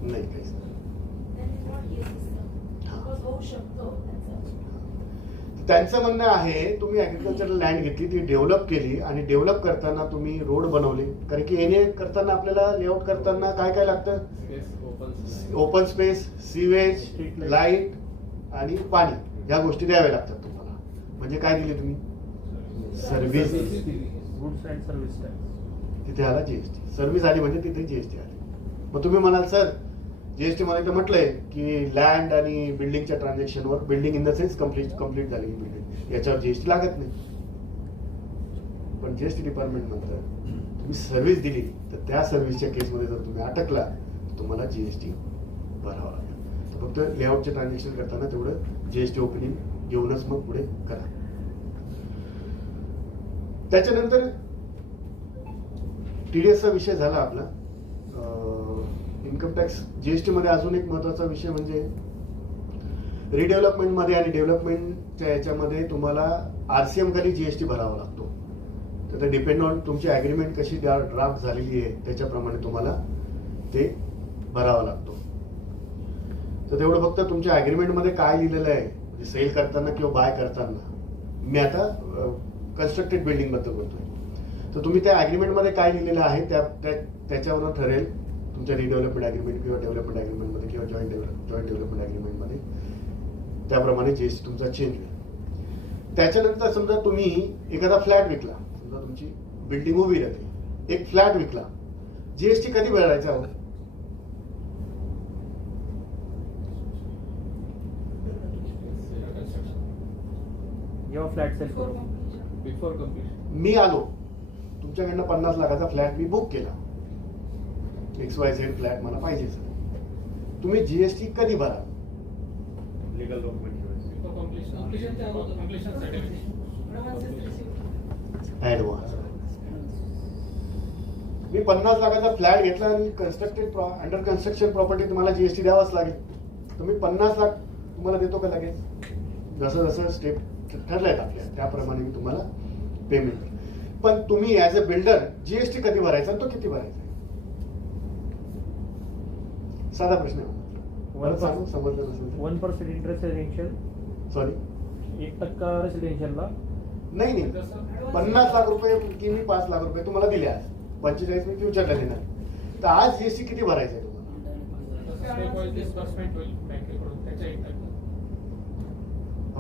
नाही काहीच नाही. Then it's not easy, sir. Because होऊ शकतो त्याचं. त्यांचं म्हणणं आहे तुम्ही ऍग्रिकल्चर लँड घेतली, ती डेव्हलप केली आणि डेव्हलप करताना तुम्ही रोड बनवले, कारण की एनए करताना आपल्याला लेआउट करताना काय काय लागतं? ओपन स्पेस, सीवेज, लाईट आणि पाणी, या गोष्टी द्याव्या लागतात तुम्हाला. म्हणजे काय दिले तुम्ही? Service. Goods and service tax. तिथे आला जीएसटी. सर्व्हिस आली म्हणजे तिथे जीएसटी आली. मग तुम्ही म्हणाल सर जीएसटी मध्ये तर म्हटलंय की लँड आणि बिल्डिंगच्या ट्रान्झॅक्शनवर, building in the sense complete झालेली बिल्डिंग, याच्यावर जीएसटी लागत नाही. पण जीएसटी डिपार्टमेंट म्हणतं तुम्ही सर्व्हिस दिली तर त्या सर्व्हिसच्या केसमध्ये जर तुम्ही अटकला तर तुम्हाला जीएसटी भरावा लागेल. तर फक्त लेआउटचे ट्रान्झॅक्शन करताना तेवढं जीएसटी ओपनिंग घेऊनच मग पुढे करा. त्याच्यानंतर टीडीएसचा विषय झाला आपला. इन्कम टॅक्स जीएसटी मध्ये अजून एक महत्वाचा विषय म्हणजे रिडेव्हलपमेंट मध्ये आणि डेव्हलपमेंटच्या याच्यामध्ये तुम्हाला आरसीएम खाली जीएसटी भरावा लागतो. तर ते डिपेंड ऑन तुमची अग्रीमेंट कशी ड्राफ्ट झालेली आहे त्याच्याप्रमाणे तुम्हाला ते भरावा लागतो. तर तेवढं फक्त तुमच्या अग्रीमेंटमध्ये काय लिहिलेलं आहे, म्हणजे सेल करताना किंवा बाय करताना, मी आता कन्स्ट्रक्टेड बिल्डिंग बद्दल बोलतोय, तर तुम्ही त्या अग्रीमेंटमध्ये काय लिहिलेलं आहे त्याच्यावरून ठरेल तुमच्या रिडेव्हलपमेंट अग्रीमेंट किंवा डेव्हलपमेंट अग्रीमेंटमध्ये किंवा जॉईंट डेव्हलपमेंट अग्रीमेंटमध्ये, त्याप्रमाणे जीएसटी तुमचा चेंज होईल. त्याच्यानंतर समजा तुम्ही एखादा फ्लॅट विकला, समजा तुमची बिल्डिंग उभी राहते, एक फ्लॅट विकला, जीएसटी कधी भरायचा हो? जेव्हा फ्लॅट सेल करू. Before completion. मी आलो तुमच्याकडनं 50 लाखाचा फ्लॅट मी बुक केला, XYZ फ्लॅट मला पाहिजे सर, तुम्ही जीएसटी कधी भरा? Legal document before completion. कम्प्लीशनच्या अगोदर. Completion certificate. ऍडव्हान्स. मी 50 लाखाचा फ्लॅट घेतला आणि अंडर कन्स्ट्रक्शन प्रॉपर्टी तुम्हाला जीएसटी द्यावाच लागेल. तर मी 50 लाख तुम्हाला देतो का लगेच? जसं जसं स्टेप ठरलेत आपल्या त्याप्रमाणे मी तुम्हाला पेमेंट. पण तुम्ही ऍज अ बिल्डर जीएसटी कधी भरायचा आणि तो किती भरायचा? साधा प्रश्न आहे. मला सांगू समजलं नसेल 1% इंटरेस्ट रेसिडेन्शियल, सॉरी 1% रेसिडेन्शियलला. नाही 50 लाख रुपये की मी 5 लाख रुपये तुम्हाला दिले, आज 45 मी फ्युचरला देणार, तर आज जीएसटी किती भरायचं आहे तुम्हाला? स्टेप वाईज डिस्बर्समेंट होईल बँकेकडून, त्याच्या इम्पॅक्ट.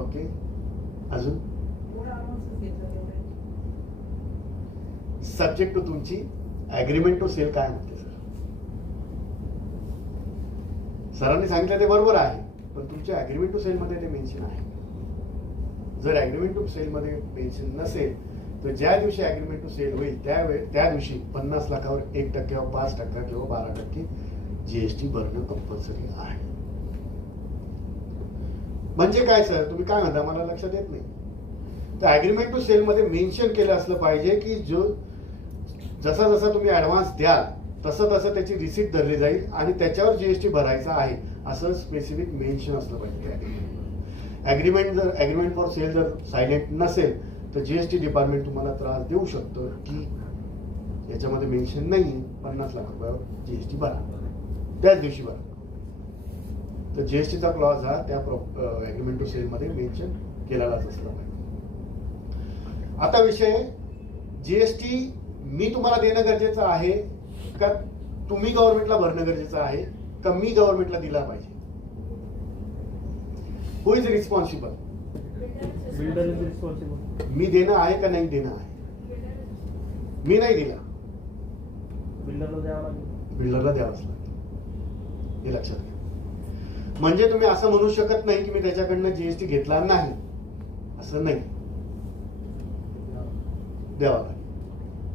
ओके. अजून सब्जेक्ट टू तुमची अग्रीमेंट टू सेल काय म्हणते सर? सरांनी सांगितलं ते बरोबर आहे, पण तुमच्या अग्रीमेंट टू सेल मध्ये ते मेन्शन आहे. जर अग्रीमेंट टू सेल मध्ये मेन्शन नसेल तर ज्या दिवशी अग्रीमेंट टू सेल होईल त्या दिवशी 50 लाखावर 1% किंवा 5% किंवा 12% जीएसटी भरणं कंपल्सरी आहे. म्हणजे काय सर, तुम्ही काय म्हणता मला लक्षात येत नाही. तर अग्रीमेंट टू सेल मध्ये मेन्शन केलं असलं पाहिजे की जसा जसा तुम्ही ऍडव्हान्स द्याल तसं तसं त्याची रिसीट धरली जाईल आणि त्याच्यावर जीएसटी भरायचा आहे असं स्पेसिफिक मेन्शन असलं पाहिजे. अग्रीमेंट फॉर सेल जर सायलेंट नसेल तर जीएसटी डिपार्टमेंट तुम्हाला त्रास देऊ शकतं की याच्यामध्ये मेन्शन नाही 50 लाख रुपयावर जीएसटी भरा, त्याच दिवशी भरा. तर जीएसटीचा क्लॉज हा त्या अग्रीमेंट टू सेल मध्ये मेन्शन केलेलाच असला पाहिजे. आता विषय जीएसटी मी तुम्हाला देणं गरजेचं आहे का तुम्ही गव्हर्नमेंटला भरणं गरजेचं आहे का मी गव्हर्नमेंटला दिला पाहिजे? Who is responsible? Builder is responsible. मी देणं आहे का नाही देणं आहे? मी नाही दिला, बिल्डरला द्यावं लागेल. बिल्डरला द्यावंच लागेल, हे लक्षात घ्या. म्हणजे तुम्ही असं म्हणू शकत नाही की मी त्याच्याकडनं जीएसटी घेतला नाही, असं नाही, द्यावा लागेल.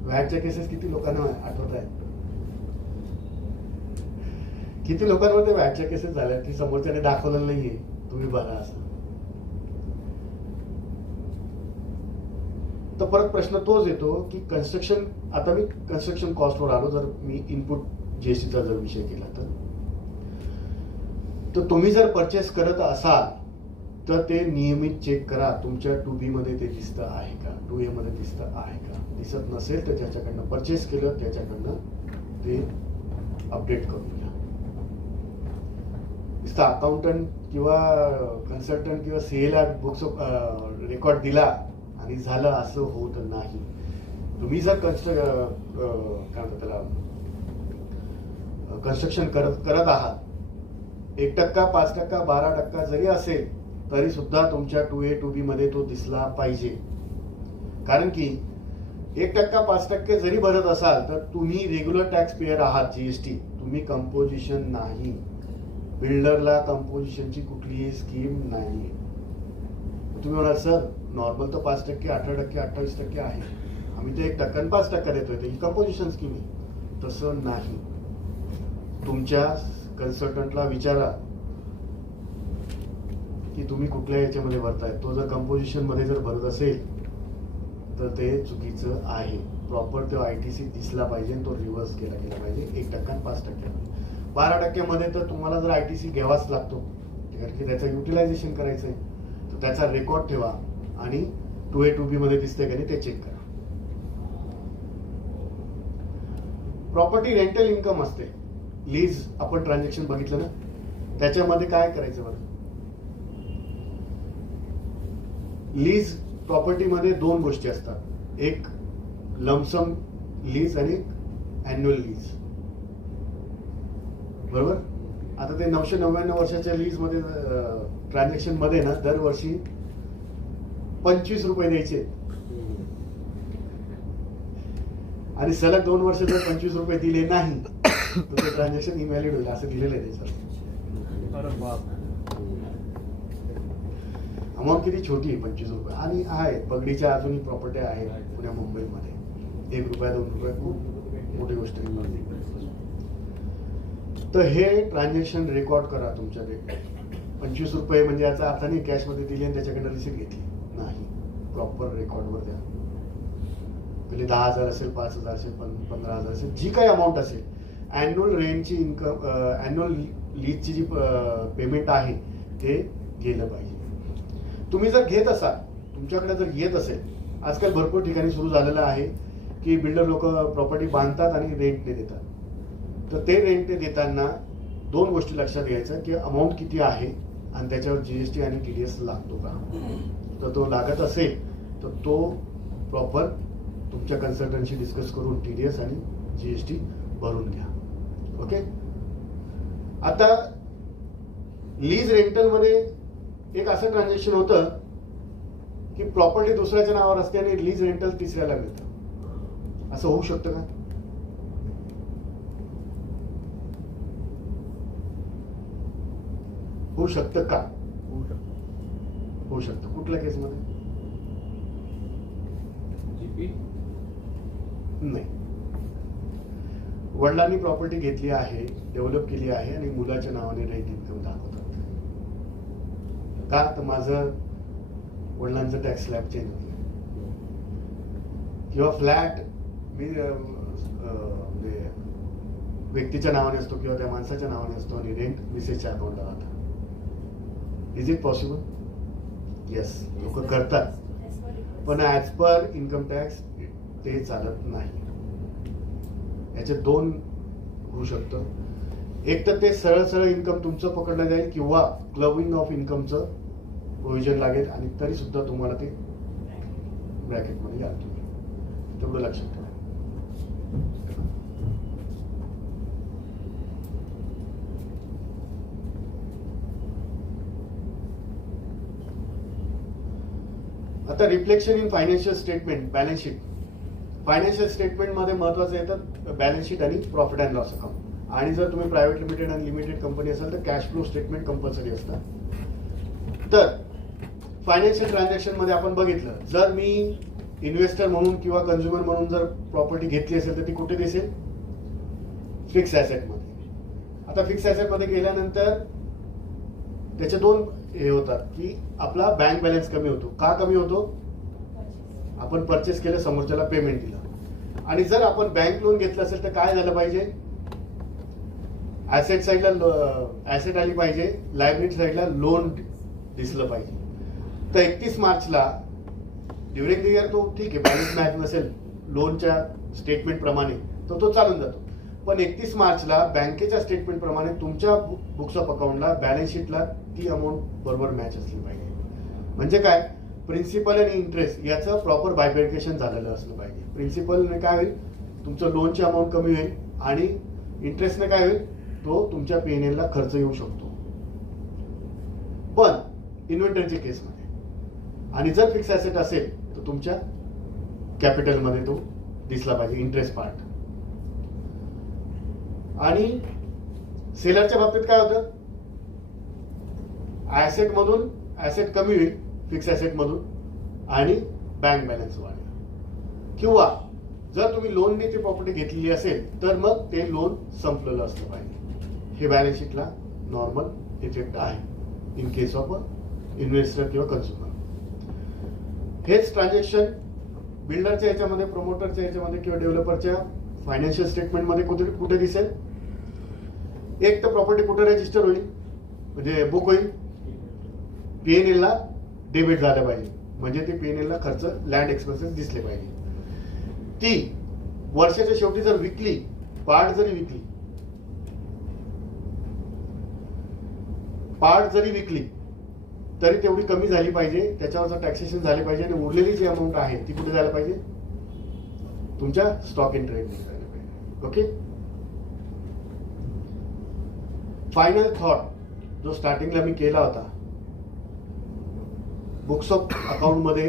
व्हॅटच्या केसेस किती लोकांना आठवत आहेत? किती लोकांवर ते व्हॅटच्या केसेस झाल्या की समोरच्याने दाखवलेलं नाहीये तुम्ही बघा असं. तर परत प्रश्न तोच येतो की कन्स्ट्रक्शन, आता मी कन्स्ट्रक्शन कॉस्टवर आलो, जर मी इनपुट जीएसटीचा जर विषय केला तर तुम्ही जर परचेस करत असाल तर ते नियमित चेक करा तुमच्या 2B मध्ये ते दिसतं आहे का, 2A मध्ये दिसतं आहे का. दिसत नसेल तर ज्याच्याकडनं परचेस केलं त्याच्याकडनं ते अपडेट करून घ्या. नुसतं अकाउंटंट किंवा कन्सल्टंट किंवा सीएला बुक्स रेकॉर्ड दिला आणि झालं असं होत नाही. तुम्ही जर काय म्हणतात त्याला कन्स्ट्रक्शन करत आहात, 1%, 5%, 12% जरी असेल तरी सुद्धा तुमच्या 2A 2B मध्ये तो दिसला पाहिजे. कारण की 1%, 5% जरी भरत असाल तर तुम्ही रेग्युलर टॅक्स पेयर आहात जीएसटी, तुम्ही कंपोजिशन नाही. बिल्डरला कंपोजिशनची कुठलीही स्कीम नाही. तुम्ही म्हणाल सर नॉर्मल तर 5%, 18%, 28% आहे, आम्ही ते 1% आणि 5% देतोय, ही कंपोजिशन स्कीम आहे. तसं नाही. तुमच्या कन्सल्टंटला विचारा की तुम्ही कुठल्या याच्यामध्ये भरताय. तो जर कंपोजिशन मध्ये जर भरत असेल तर ते चुकीचं आहे. प्रॉपर तो ITC दिसला पाहिजे, तो रिव्हर्स केला गेला पाहिजे 1% आणि 5%. 12% मध्ये तर तुम्हाला जर ITC घ्यावाच लागतो, कारण की त्याचं युटिलायझेशन करायचं आहे, तर त्याचा रेकॉर्ड ठेवा आणि 2A 2B मध्ये दिसतंय का नाही ते चेक करा. प्रॉपर्टी रेंटल इन्कम असते. लीज आपण ट्रान्झॅक्शन बघितलं ना, त्याच्यामध्ये काय करायचं बरं. लीज प्रॉपर्टीमध्ये 2 गोष्टी असतात, एक लमसम लीज आणि एक अॅन्युअल लीज. बरोबर. आता ते 999 वर्षाच्या लीज मध्ये ट्रान्झॅक्शन मध्ये ना दरवर्षी 25 रुपये द्यायचे आणि सलग 2 वर्ष जर 25 रुपये दिले नाही तर ते ट्रान्झॅक्शन इनव्हॅलिड होईल असं दिलेलं आहे त्याच्यात. अरे बाप. अमाऊंट किती छोटी आहे, 25 रुपये. आणि आहेत पगडीच्या अजूनही प्रॉपर्टी आहेत पुण्या मुंबईमध्ये, 1 रुपया 2 रुपये खूप मोठी गोष्ट आहे. तर हे ट्रान्झॅक्शन रेकॉर्ड करा तुमच्याकडे. 25 रुपये म्हणजे याचा अर्थ नाही कॅशमध्ये दिली आणि त्याच्याकडे रिसिप्ट घेतली नाही. प्रॉपर रेकॉर्डवर द्या. पहिले 10,000 असेल, 5,000 असेल, 15,000 असेल, जी काही अमाऊंट असेल. अॅन्युअल रेंटची इन्कम, अॅन्युअल लीजची जी पेमेंट आहे ते गेलं पाहिजे. तुम्ही जर घेत असाल, तुमच्याकडे जर येत असेल, आजकाल भरपूर ठिकाणी सुरू झालेलं आहे की बिल्डर लोक प्रॉपर्टी बांधतात आणि रेंटने देतात. तर ते रेंटने देताना 2 गोष्टी लक्षात घ्यायचं की अमाऊंट किती आहे आणि त्याच्यावर GST आणि TDS लागतो का. तर तो लागत असेल तर तो प्रॉपर तुमच्या कन्सल्टंटशी डिस्कस करून TDS आणि GST भरून घ्या. ओके. आता लीज रेंटल मध्ये एक असं ट्रान्झॅक्शन होतं की प्रॉपर्टी दुसऱ्याच्या नावावर असते आणि लीज रेंटल तिसऱ्याला मिळतं. असं होऊ शकतं का. होऊ शकतं का. होऊ शकतं. कुठल्या केसमध्ये. नाही. वडिलांनी प्रॉपर्टी घेतली आहे, डेव्हलप केली आहे आणि मुलाच्या नावाने रेंट इन्कम दाखवतात. का तर माझं वडिलांचं टॅक्स स्लॅब चेंज होतं किंवा फ्लॅट मी म्हणजे व्यक्तीच्या नावाने असतो किंवा त्या माणसाच्या नावाने असतो आणि रेंट मिसेसच्या अकाउंटला राहतात. Is it possible. येस, लोक करतात, पण ऍज पर इन्कम टॅक्स ते चालत नाही. याचे 2 होऊ शकतं. एक तर ते सरळ सरळ इन्कम तुमचं पकडलं जाईल किंवा क्लबिंग ऑफ इन्कमचं प्रोव्हिजन लागेल आणि तरी सुद्धा तुम्हाला ते ब्रॅकेटमध्ये याल तुम्ही. तेवढं लक्षात ठेवा. आता reflection in financial statement, balance sheet. Financial statement मध्ये महत्वाचं येतं बॅलन्स शीट आणि प्रॉफिट अँड लॉस अकाउंट. आणि जर तुम्ही प्रायव्हेट लिमिटेड आणि लिमिटेड कंपनी असाल तर कॅश फ्लो स्टेटमेंट कंपल्सरी असतं. तर फायनान्शियल ट्रान्झॅक्शन मध्ये आपण बघितलं, जर मी इन्व्हेस्टर म्हणून किंवा कंझ्युमर म्हणून जर प्रॉपर्टी घेतली असेल तर ती कुठे दिसेल. फिक्स ऍसेट मध्ये. आता फिक्स ऍसेट मध्ये गेल्यानंतर त्याचे 2 हे होतात की आपला बँक बॅलन्स कमी होतो. का कमी होतो. आपण परचेस केलं, समोरच्याला पेमेंट दिलं. आणि जर आपण बँक लोन घेतलं असेल तर काय झालं पाहिजे. ऍसेट साईडला ऍसेट आली पाहिजे, लायबिलिटी साईडला लोन दिसलं पाहिजे. तर 31 मार्चला ड्युरिंग द इयर तो ठीक आहे, बॅलन्स मॅच नसेल लोनच्या स्टेटमेंट प्रमाणे तर तो चालून जातो. पण 31 मार्चला बँकेच्या स्टेटमेंट प्रमाणे तुमच्या बुक्स ऑफ अकाउंटला बॅलन्स शीटला ती अमाऊंट बरोबर मॅच असली पाहिजे. म्हणजे काय, प्रिन्सिपल आणि इंटरेस्ट याचं प्रॉपर बायफर्केशन झालेलं असलं पाहिजे. प्रिन्सिपलने काय होईल, तुमचं लोनची अमाऊंट कमी होईल आणि इंटरेस्टने काय होईल, तो तुमच्या P&L ला खर्च येऊ शकतो. पण इन्व्हेंटरीच्या केसमध्ये आणि जर फिक्स ऍसेट असेल तर तुमच्या कॅपिटलमध्ये तो दिसला पाहिजे, इंटरेस्ट पार्ट. आणि सेलरच्या बाबतीत काय होतं, ऍसेट मधून ऍसेट कमी होईल फिक्स ऍसेट मधून आणि बँक बॅलन्स वाढेल. किंवा जर तुम्ही लोनने ती प्रॉपर्टी घेतलेली असेल तर मग ते लोन संपलेलं असलं पाहिजे. हे बॅलन्स शीटला नॉर्मल इफेक्ट आहे इन केस ऑफ इन्व्हेस्टर किंवा कन्झ्युमर. हेच ट्रान्झॅक्शन बिल्डरच्या याच्यामध्ये, प्रमोटरच्या याच्यामध्ये किंवा डेव्हलपरच्या फायनान्शियल स्टेटमेंटमध्ये कुठे दिसेल? एक तर प्रॉपर्टी कुठे रजिस्टर होईल म्हणजे बुक होईल, पीएनएल ला डेबिट झालं पाहिजे, म्हणजे ते पीएनएल ला खर्च लँड एक्सपेन्सेस दिसले पाहिजे. ती वर्षाच्या शेवटी जर विकली, पार्ट जरी विकली तरी तेवढी कमी झाली पाहिजे, त्याच्यावरचं टॅक्सेशन झाले पाहिजे आणि उरलेली जी अमाऊंट आहे ती कुठे जायला पाहिजे? तुमच्या स्टॉक इन ट्रेड मध्ये जायला पाहिजे. ओके. फायनल थॉट जो स्टार्टिंगला मी केला होता, बुक्स ऑफ अकाउंट मध्ये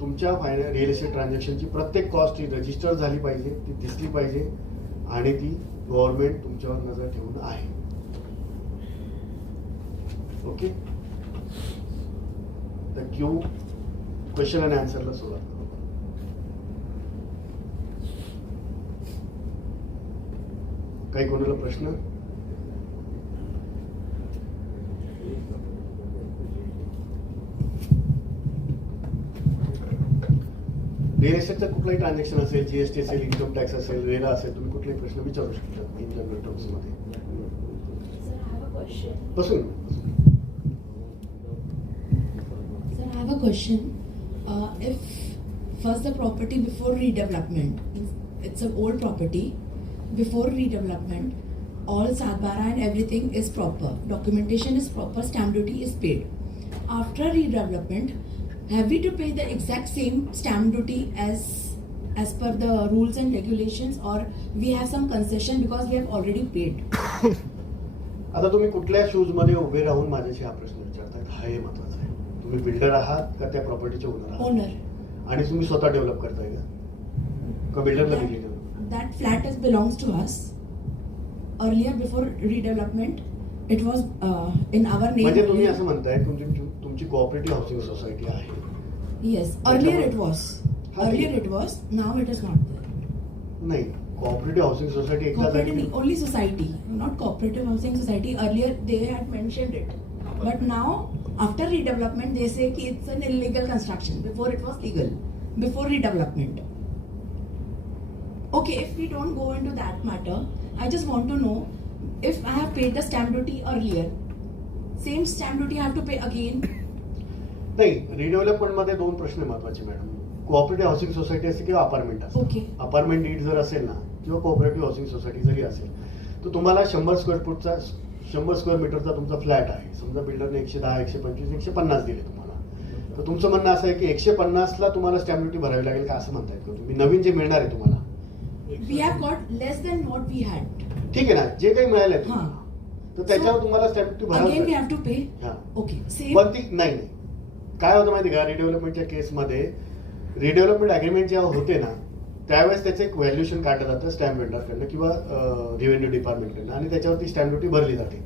तुमच्या रिअल इस्टेट ट्रान्झॅक्शनची प्रत्येक कॉस्ट ही रजिस्टर झाली पाहिजे, ती दिसली पाहिजे आणि ती गव्हर्नमेंट तुमच्यावर नजर ठेवून आहे. ओके. तर क्वेश्चन आणि आन्सरला सुरुवात करू. काही कोणाला प्रश्न? रिअल इस्टेटचं कुठलाही ट्रान्झॅक्शन असेल, जीएसटी असेल, इन्कम टॅक्स असेल, रेरा असेल, तुम्ही कुठलाही प्रश्न विचारू शकता इन जनरल टर्म्स मध्ये. Sir, I have a question. बसून Sir, I have a question. If first the property before redevelopment, it's an old property, before redevelopment, all Satbara and everything is proper, documentation is proper, stamp duty is paid. After redevelopment, have we to pay the exact same stamp duty as per the rules and regulations, or we have some concession because we have already paid? आता तुम्ही कुठल्या shoes मध्ये उभे राहून माझ्याशी हा प्रश्न विचारतायत, हा हे महत्वाचं आहे. तुम्ही बिल्डर आहात का त्या प्रॉपर्टीचे ओनर आहात? Owner. आणि तुम्ही स्वतः डेव्हलप करताय का बिल्डरला दिली? That flat belongs to us. Earlier, before redevelopment, it was in our name. म्हणजे तुम्ही only. असं म्हणताय तुमची कोऑपरेटिव्ह हाऊसिंग सोसायटी आहे. Yes, earlier it was. हाँ, Earlier ठीक. it was. Now it is not there. नाही, कोऑपरेटिव्ह हाऊसिंग सोसायटी एकदा Cooperative झाली. only society, not cooperative housing society. Earlier they had mentioned it, but now after redevelopment they say कि it's an illegal construction. Before it was legal. Before redevelopment. Okay, if we don't go into that matter, I just want to know if I have paid the stamp duty earlier, same stamp duty I have to pay again. नाही, redevelopment मध्ये दोन प्रश्न महत्वाचे madam. Cooperative housing society असेल किंवा apartment असेल, Okay. Apartment need जर असेल ना किंवा कोऑपरेटिव्ह हाऊसिंग सोसायटी जरी असेल तर तुम्हाला 100 स्क्वेअर मीटरचा तुमचा फ्लॅट आहे. समजा बिल्डरने 110, 125, 150 दिले तुम्हाला, तर तुमचं म्हणणं असं आहे की 150ला तुम्हाला स्टॅम्प ड्युटी भरावी लागेल का, असं म्हणतायत का तुम्ही? नवीन जे मिळणार आहे तुम्हाला, We have got less than what we had. ठीक आहे ना, जे काही मिळालं आहे हां. तुम्हाला, तर त्याच्यावर तुम्हाला स्टॅम्प ड्युटी भरावी Again we लागेल. have to pay. हां. Okay, same. पण ती नाही, काय होतं माहिती का, रिडेव्हलपमेंटच्या केसमध्ये रिडेव्हलपमेंट अग्रीमेंट जेव्हा होते ना त्यावेळेस त्याचं एक व्हॅल्युएशन काढलं जातं स्टॅम्प वेंडरकडनं किंवा रेव्हेन्यू डिपार्टमेंटकडनं आणि त्याच्यावरती स्टॅम्प ड्युटी भरली जाते.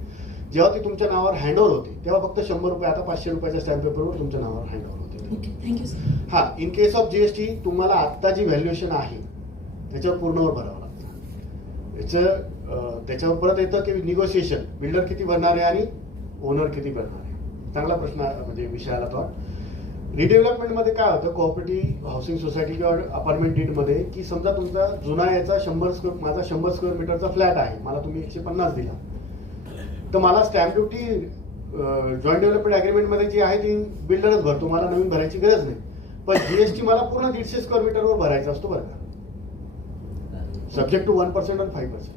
जेव्हा ती तुमच्या नावावर हँडओव्हर होते तेव्हा फक्त 100 रुपये, आता 500 रुपयाच्या स्टॅम्प पेपरवर तुमच्या नावावर हँडओव्हर होते. Okay, thank you, sir. हा, इन केस ऑफ जीएसटी तुम्हाला आता जी व्हॅल्युएशन आहे त्याच्यावर पूर्णवर भरावं लागतं. त्याच्यावर परत येतं की निगोशिएशन, बिल्डर किती भरणार आहे आणि ओनर किती भरणार आहे. चांगला प्रश्न म्हणजे विषय आला तो. रिडेव्हलपमेंट मध्ये काय होतं, कोऑपरेटिव्ह हाऊसिंग सोसायटी किंवा अपार्टमेंट डीड मध्ये, की समजा तुमचा जुना याचा माझा 100 स्क्वेअर मीटरचा फ्लॅट आहे, मला तुम्ही 150 दिला, तर मला stamp duty joint development agreement मध्ये जी आहे ती बिल्डरच भरतो, मला नवीन भरायची गरज नाही. पण जीएसटी मला पूर्ण 150 स्क्वेअर मीटरवर भरायचा असतो बरं का, सब्जेक्ट टू 1% आणि 5%.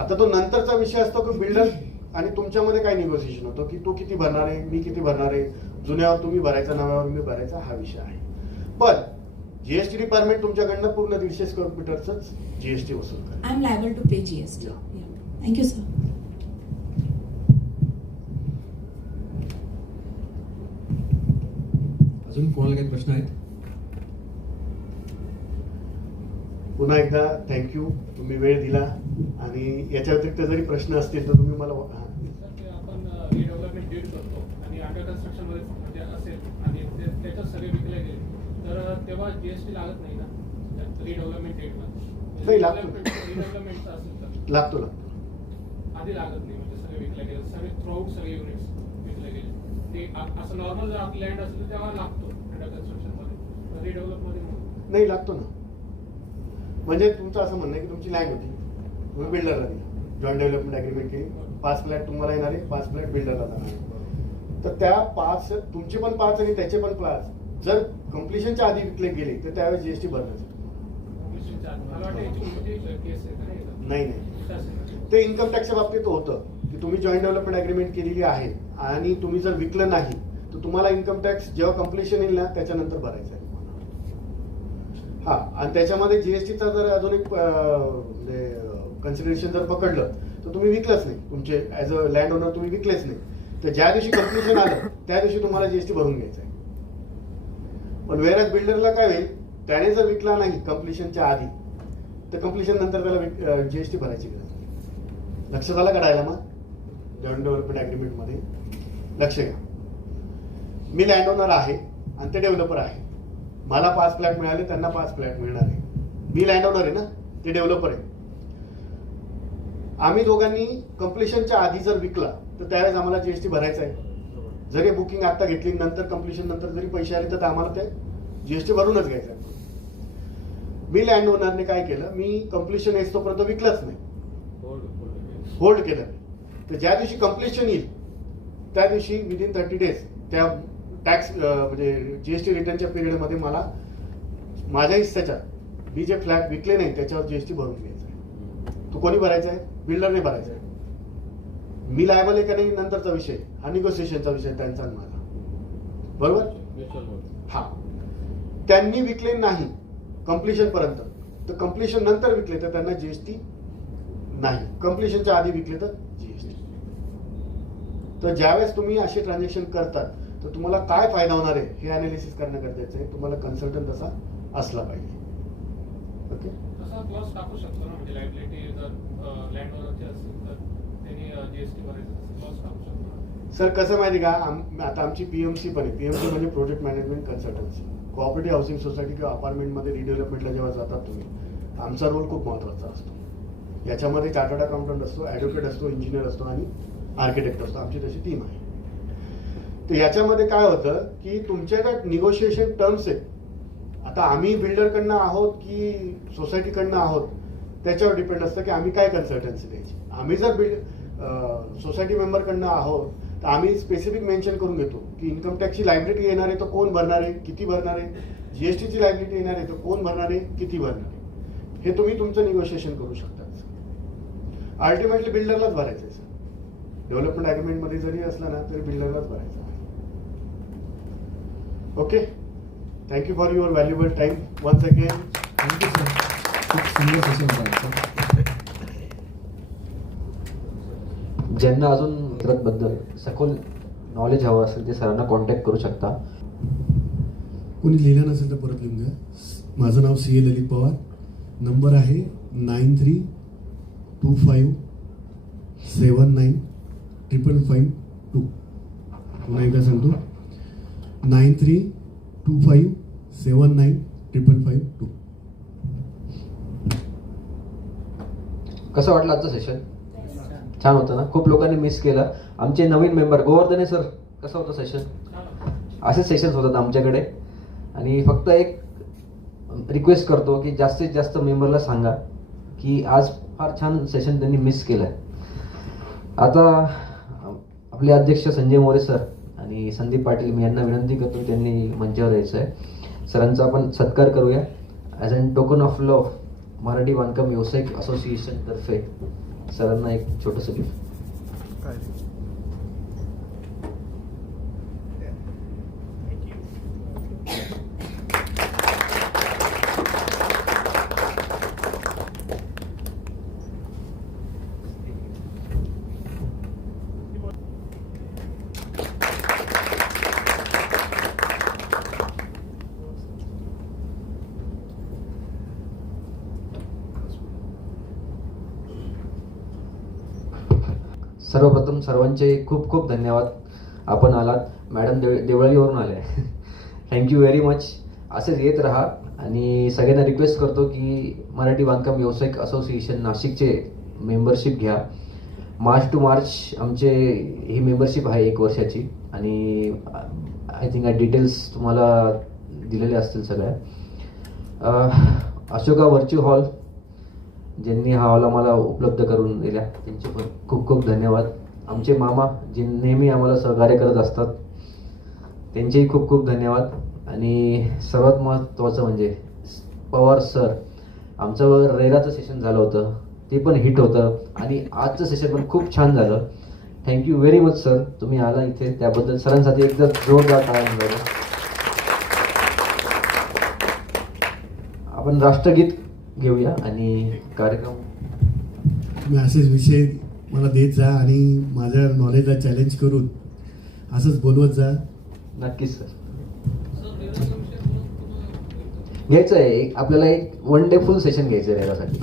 आता तो नंतरचा विषय असतो की बिल्डर आणि तुमच्यामध्ये काय निगोसिएशन होतं की तू किती भरणार आहे, मी किती भरणार आहे, जुन्यावर तुम्ही भरायचा, नव्यावर मी भरायचा, हा विषय आहे. पण जीएसटी डिपार्टमेंट तुमच्याकडनं पूर्ण 150 स्क्वेअर मीटरच जीएसटी वसूल करेल. I'm liable to pay GST. Yeah. Yeah. Thank you, sir. अजून कोणाला काही प्रश्न आहेत? पुन्हा एकदा थँक्यू, तुम्ही वेळ दिला आणि याच्या व्यतिरिक्त जरी प्रश्न असतील तर तुम्ही मला सर, ते आपण रिडेव्हलपमेंट डीड करतो आणि अंडर कन्स्ट्रक्शन मध्ये म्हणजे असेल आणि त्याच्यात सगळे विकले गेले तर तेव्हा जीएसटी लागत नाही ना रिडेव्हलपमेंट डेटमध्ये नाही, लागतो. रिडेव्हलपमेंटचं असेल तर लागतो आधी लागत नाही म्हणजे सगळे विकले गेले सगळे थ्रूआउट सगळे युनिट्स विकले गेले ते असं नॉर्मल जर आपली लँड असेल तर तेव्हा लागतो अंडर कन्स्ट्रक्शन मध्ये रिडेव्हलप मध्ये नाही लागतो ना. म्हणजे तुमचं असं म्हणणं आहे की तुमची लँड होती, तुम्ही बिल्डरला दिली, जॉईंट डेव्हलपमेंट अग्रीमेंट केली, 5 फ्लॅट तुम्हाला येणार आहे, 5 फ्लॅट बिल्डरला जाणार आहे. तर त्या 5 तुमचे पण 5 आणि त्याचे पण 5 जर कम्प्लिशनच्या आधी विकले गेले तर त्यावेळेस जीएसटी भरण्याचं मला वाटतं याची मोठी केस आहे का नाही. नाही ते इन्कम टॅक्सच्या बाबतीत होतं की तुम्ही जॉईंट डेव्हलपमेंट अग्रीमेंट केलेली आहे आणि तुम्ही जर विकलं नाही तर तुम्हाला इन्कम टॅक्स जेव्हा कम्प्लिशन येईल ना त्याच्यानंतर भरायचं आहे. हा, आणि त्याच्यामध्ये जीएसटीचा जर अजून एक म्हणजे कन्सिडरेशन जर पकडलं तर तुम्ही विकलंच नाही, तुमचे ऍज अ लँड ओनर तुम्ही विकलेच नाही, तर ज्या दिवशी कम्प्लिशन आलं त्या दिवशी तुम्हाला जीएसटी भरून घ्यायचं आहे. पण वेळेस बिल्डरला काय होईल, त्याने जर विकला नाही कम्प्लिशनच्या आधी तर कम्प्लिशन नंतर त्याला जीएसटी भरायची गरज नाही. लक्ष झालं काढायला मग जॉईंट डेव्हलपमेंट अग्रीमेंट मध्ये लक्ष घ्या. मी लँड ओनर आहे आणि ते डेव्हलपर आहे, मला 5 फ्लॅट मिळाले, त्यांना 5 फ्लॅट मिळणार आहे. मी लँड ओनर आहे ना, ते डेव्हलपर आहे. आम्ही दोघांनी कम्प्लिशनच्या आधी जर विकला तर त्यावेळेस आम्हाला जीएसटी भरायचा आहे. जरी बुकिंग आता घेतली नंतर कम्प्लिशन नंतर जरी पैसे आले तर आम्हाला ते जीएसटी भरूनच घ्यायचं आहे. मी लँड ओनरने काय केलं, मी कम्प्लिशन येस तोपर्यंत विकलंच नाही, होल्ड केलं. तर ज्या दिवशी कम्प्लिशन येईल त्या दिवशी विदिन 30 डेज त्या टॅक्स म्हणजे जीएसटी रिटर्नच्या पिरियडमध्ये मला माझ्या हिस्स्याच्या मी जे फ्लॅट विकले नाही त्याच्यावर जीएसटी भरून घ्यायचा आहे. तो कोणी भरायचा आहे, बिल्डरने भरायचा आहे. मी लायबल आहे का नाही नंतरचा विषय, हा निगोसिएशनचा विषय त्यांचा आणि माझा, बरोबर. हा, त्यांनी विकले नाही कम्प्लिशन पर्यंत तर कम्प्लिशन नंतर विकले तर त्यांना जीएसटी नाही, कम्प्लिशनच्या आधी विकले तर जीएसटी. तर ज्यावेळेस तुम्ही असे ट्रान्झॅक्शन करतात तर तुम्हाला काय फायदा होणार आहे हे अनालिसिस करणं गरजेचं आहे. तुम्हाला कन्सल्टंट तसा असला पाहिजे. ओके, तसा क्लॉज टाकू शकतो ना, म्हणजे लायबिलिटी जर लँड ओनरची असेल तर त्यांनी जीएसटी भरायचं तसं क्लॉज टाकू शकतो. सर कसं माहिती का, आता आमची पीएमसी पण आहे. पीएमसी म्हणजे project management consultancy. Cooperative housing society किंवा अपार्टमेंटमध्ये रिडेव्हलपमेंटला जेव्हा जातात तुम्ही, आमचा रोल खूप महत्त्वाचा असतो. याच्यामध्ये चार्टर्ड अकाउंटंट असतो, ॲडव्होकेट असतो, इंजिनियर असतो आणि आर्किटेक्ट असतो. आमची तशी टीम आहे. तर याच्यामध्ये काय होतं की तुमच्या ज्या निगोशिएशन टर्म्स आहेत, आता आम्ही बिल्डरकडनं आहोत की सोसायटीकडनं आहोत त्याच्यावर डिपेंड असतं की आम्ही काय कन्सल्टन्सी द्यायची. आम्ही जर सोसायटी मेंबरकडनं आहोत तर आम्ही स्पेसिफिक मेन्शन करून घेतो की इन्कम टॅक्सची लायबिलिटी येणार आहे तर कोण भरणार आहे, किती भरणार आहे, जीएसटीची लायबिलिटी येणार आहे तर कोण भरणार आहे, किती भरणार आहे, हे तुम्ही तुमचं निगोशिएशन करू शकता. अल्टिमेटली बिल्डरलाच भरायचं आहे सर. डेव्हलपमेंट अग्रीमेंटमध्ये जरी असलं ना तरी बिल्डरलाच भरायचं आहे. Okay, thank you for your valuable time once again. Thank you sir, खूप सुंदर सेशन झालं सर. ज्यांना अजून बद्दल सखोल नॉलेज हवं असेल ते सरांना कॉन्टॅक्ट करू शकता. कोणी लिहिलं नसेल तर परत लिहून घ्या. माझं नाव CA ललित पवार. नंबर आहे 9325795552. पुन्हा एकदा सांगतो, 9325795552. कसं वाटलं आजचं सेशन? छान होतं ना. खूप लोकांनी मिस केलं. आमचे नवीन मेंबर गोवर्धने सर, कसं होतं सेशन? असेच सेशन्स होतात आमच्याकडे. आणि फक्त एक रिक्वेस्ट करतो की जास्तीत जास्त मेंबरला सांगा की आज फार छान सेशन त्यांनी मिस केलं आहे. आता आपले अध्यक्ष संजय मोरे सर आणि संदीप पाटील, मी यांना विनंती करतो त्यांनी मंचावर यायचं आहे. सरांचा आपण सत्कार करूया. As an token of love Marathi बांधकाम व्यावसायिक असोसिएशन तर्फे सरांना एक छोटंसं गिफ्ट. सर्वप्रथम सर्वांचे खूप खूप धन्यवाद. आपण आलात. मॅडम देवळालीवरून आले. Thank you very much. असेच येत राहा आणि सगळ्यांना रिक्वेस्ट करतो की मराठी बांधकाम व्यावसायिक असोसिएशन नाशिकचे मेंबरशिप घ्या. मार्च टू मार्च आमचे ही मेंबरशिप आहे 1 वर्षाची आणि आय थिंक डिटेल्स तुम्हाला दिलेले असतील सगळ्या. अशोका व्हर्च्युअल हॉल ज्यांनी हा हॉल आम्हाला उपलब्ध करून दिला त्यांचे पण खूप खूप धन्यवाद. आमचे मामा जे नेहमी आम्हाला सहकार्य करत असतात त्यांचेही खूप खूप धन्यवाद. आणि सर्वात महत्त्वाचं म्हणजे पवार सर. आमचं रेराचं सेशन झालं होतं ते पण हिट होतं आणि आजचं सेशन पण खूप छान झालं. Thank you very much sir. तुम्ही आला इथे त्याबद्दल सरांसाठी एकदा जोरदार टाळ्या वाजवा. आपण राष्ट्रगीत घेऊया आणि कार्यक्रम. तुम्ही असेच विषय मला देत जा आणि माझ्या नॉलेजला चॅलेंज करून असंच बोलवत जा. नक्कीच सर. घ्यायचं आहे आपल्याला एक 1 डे फुल सेशन घ्यायचं आहे रेरासाठी.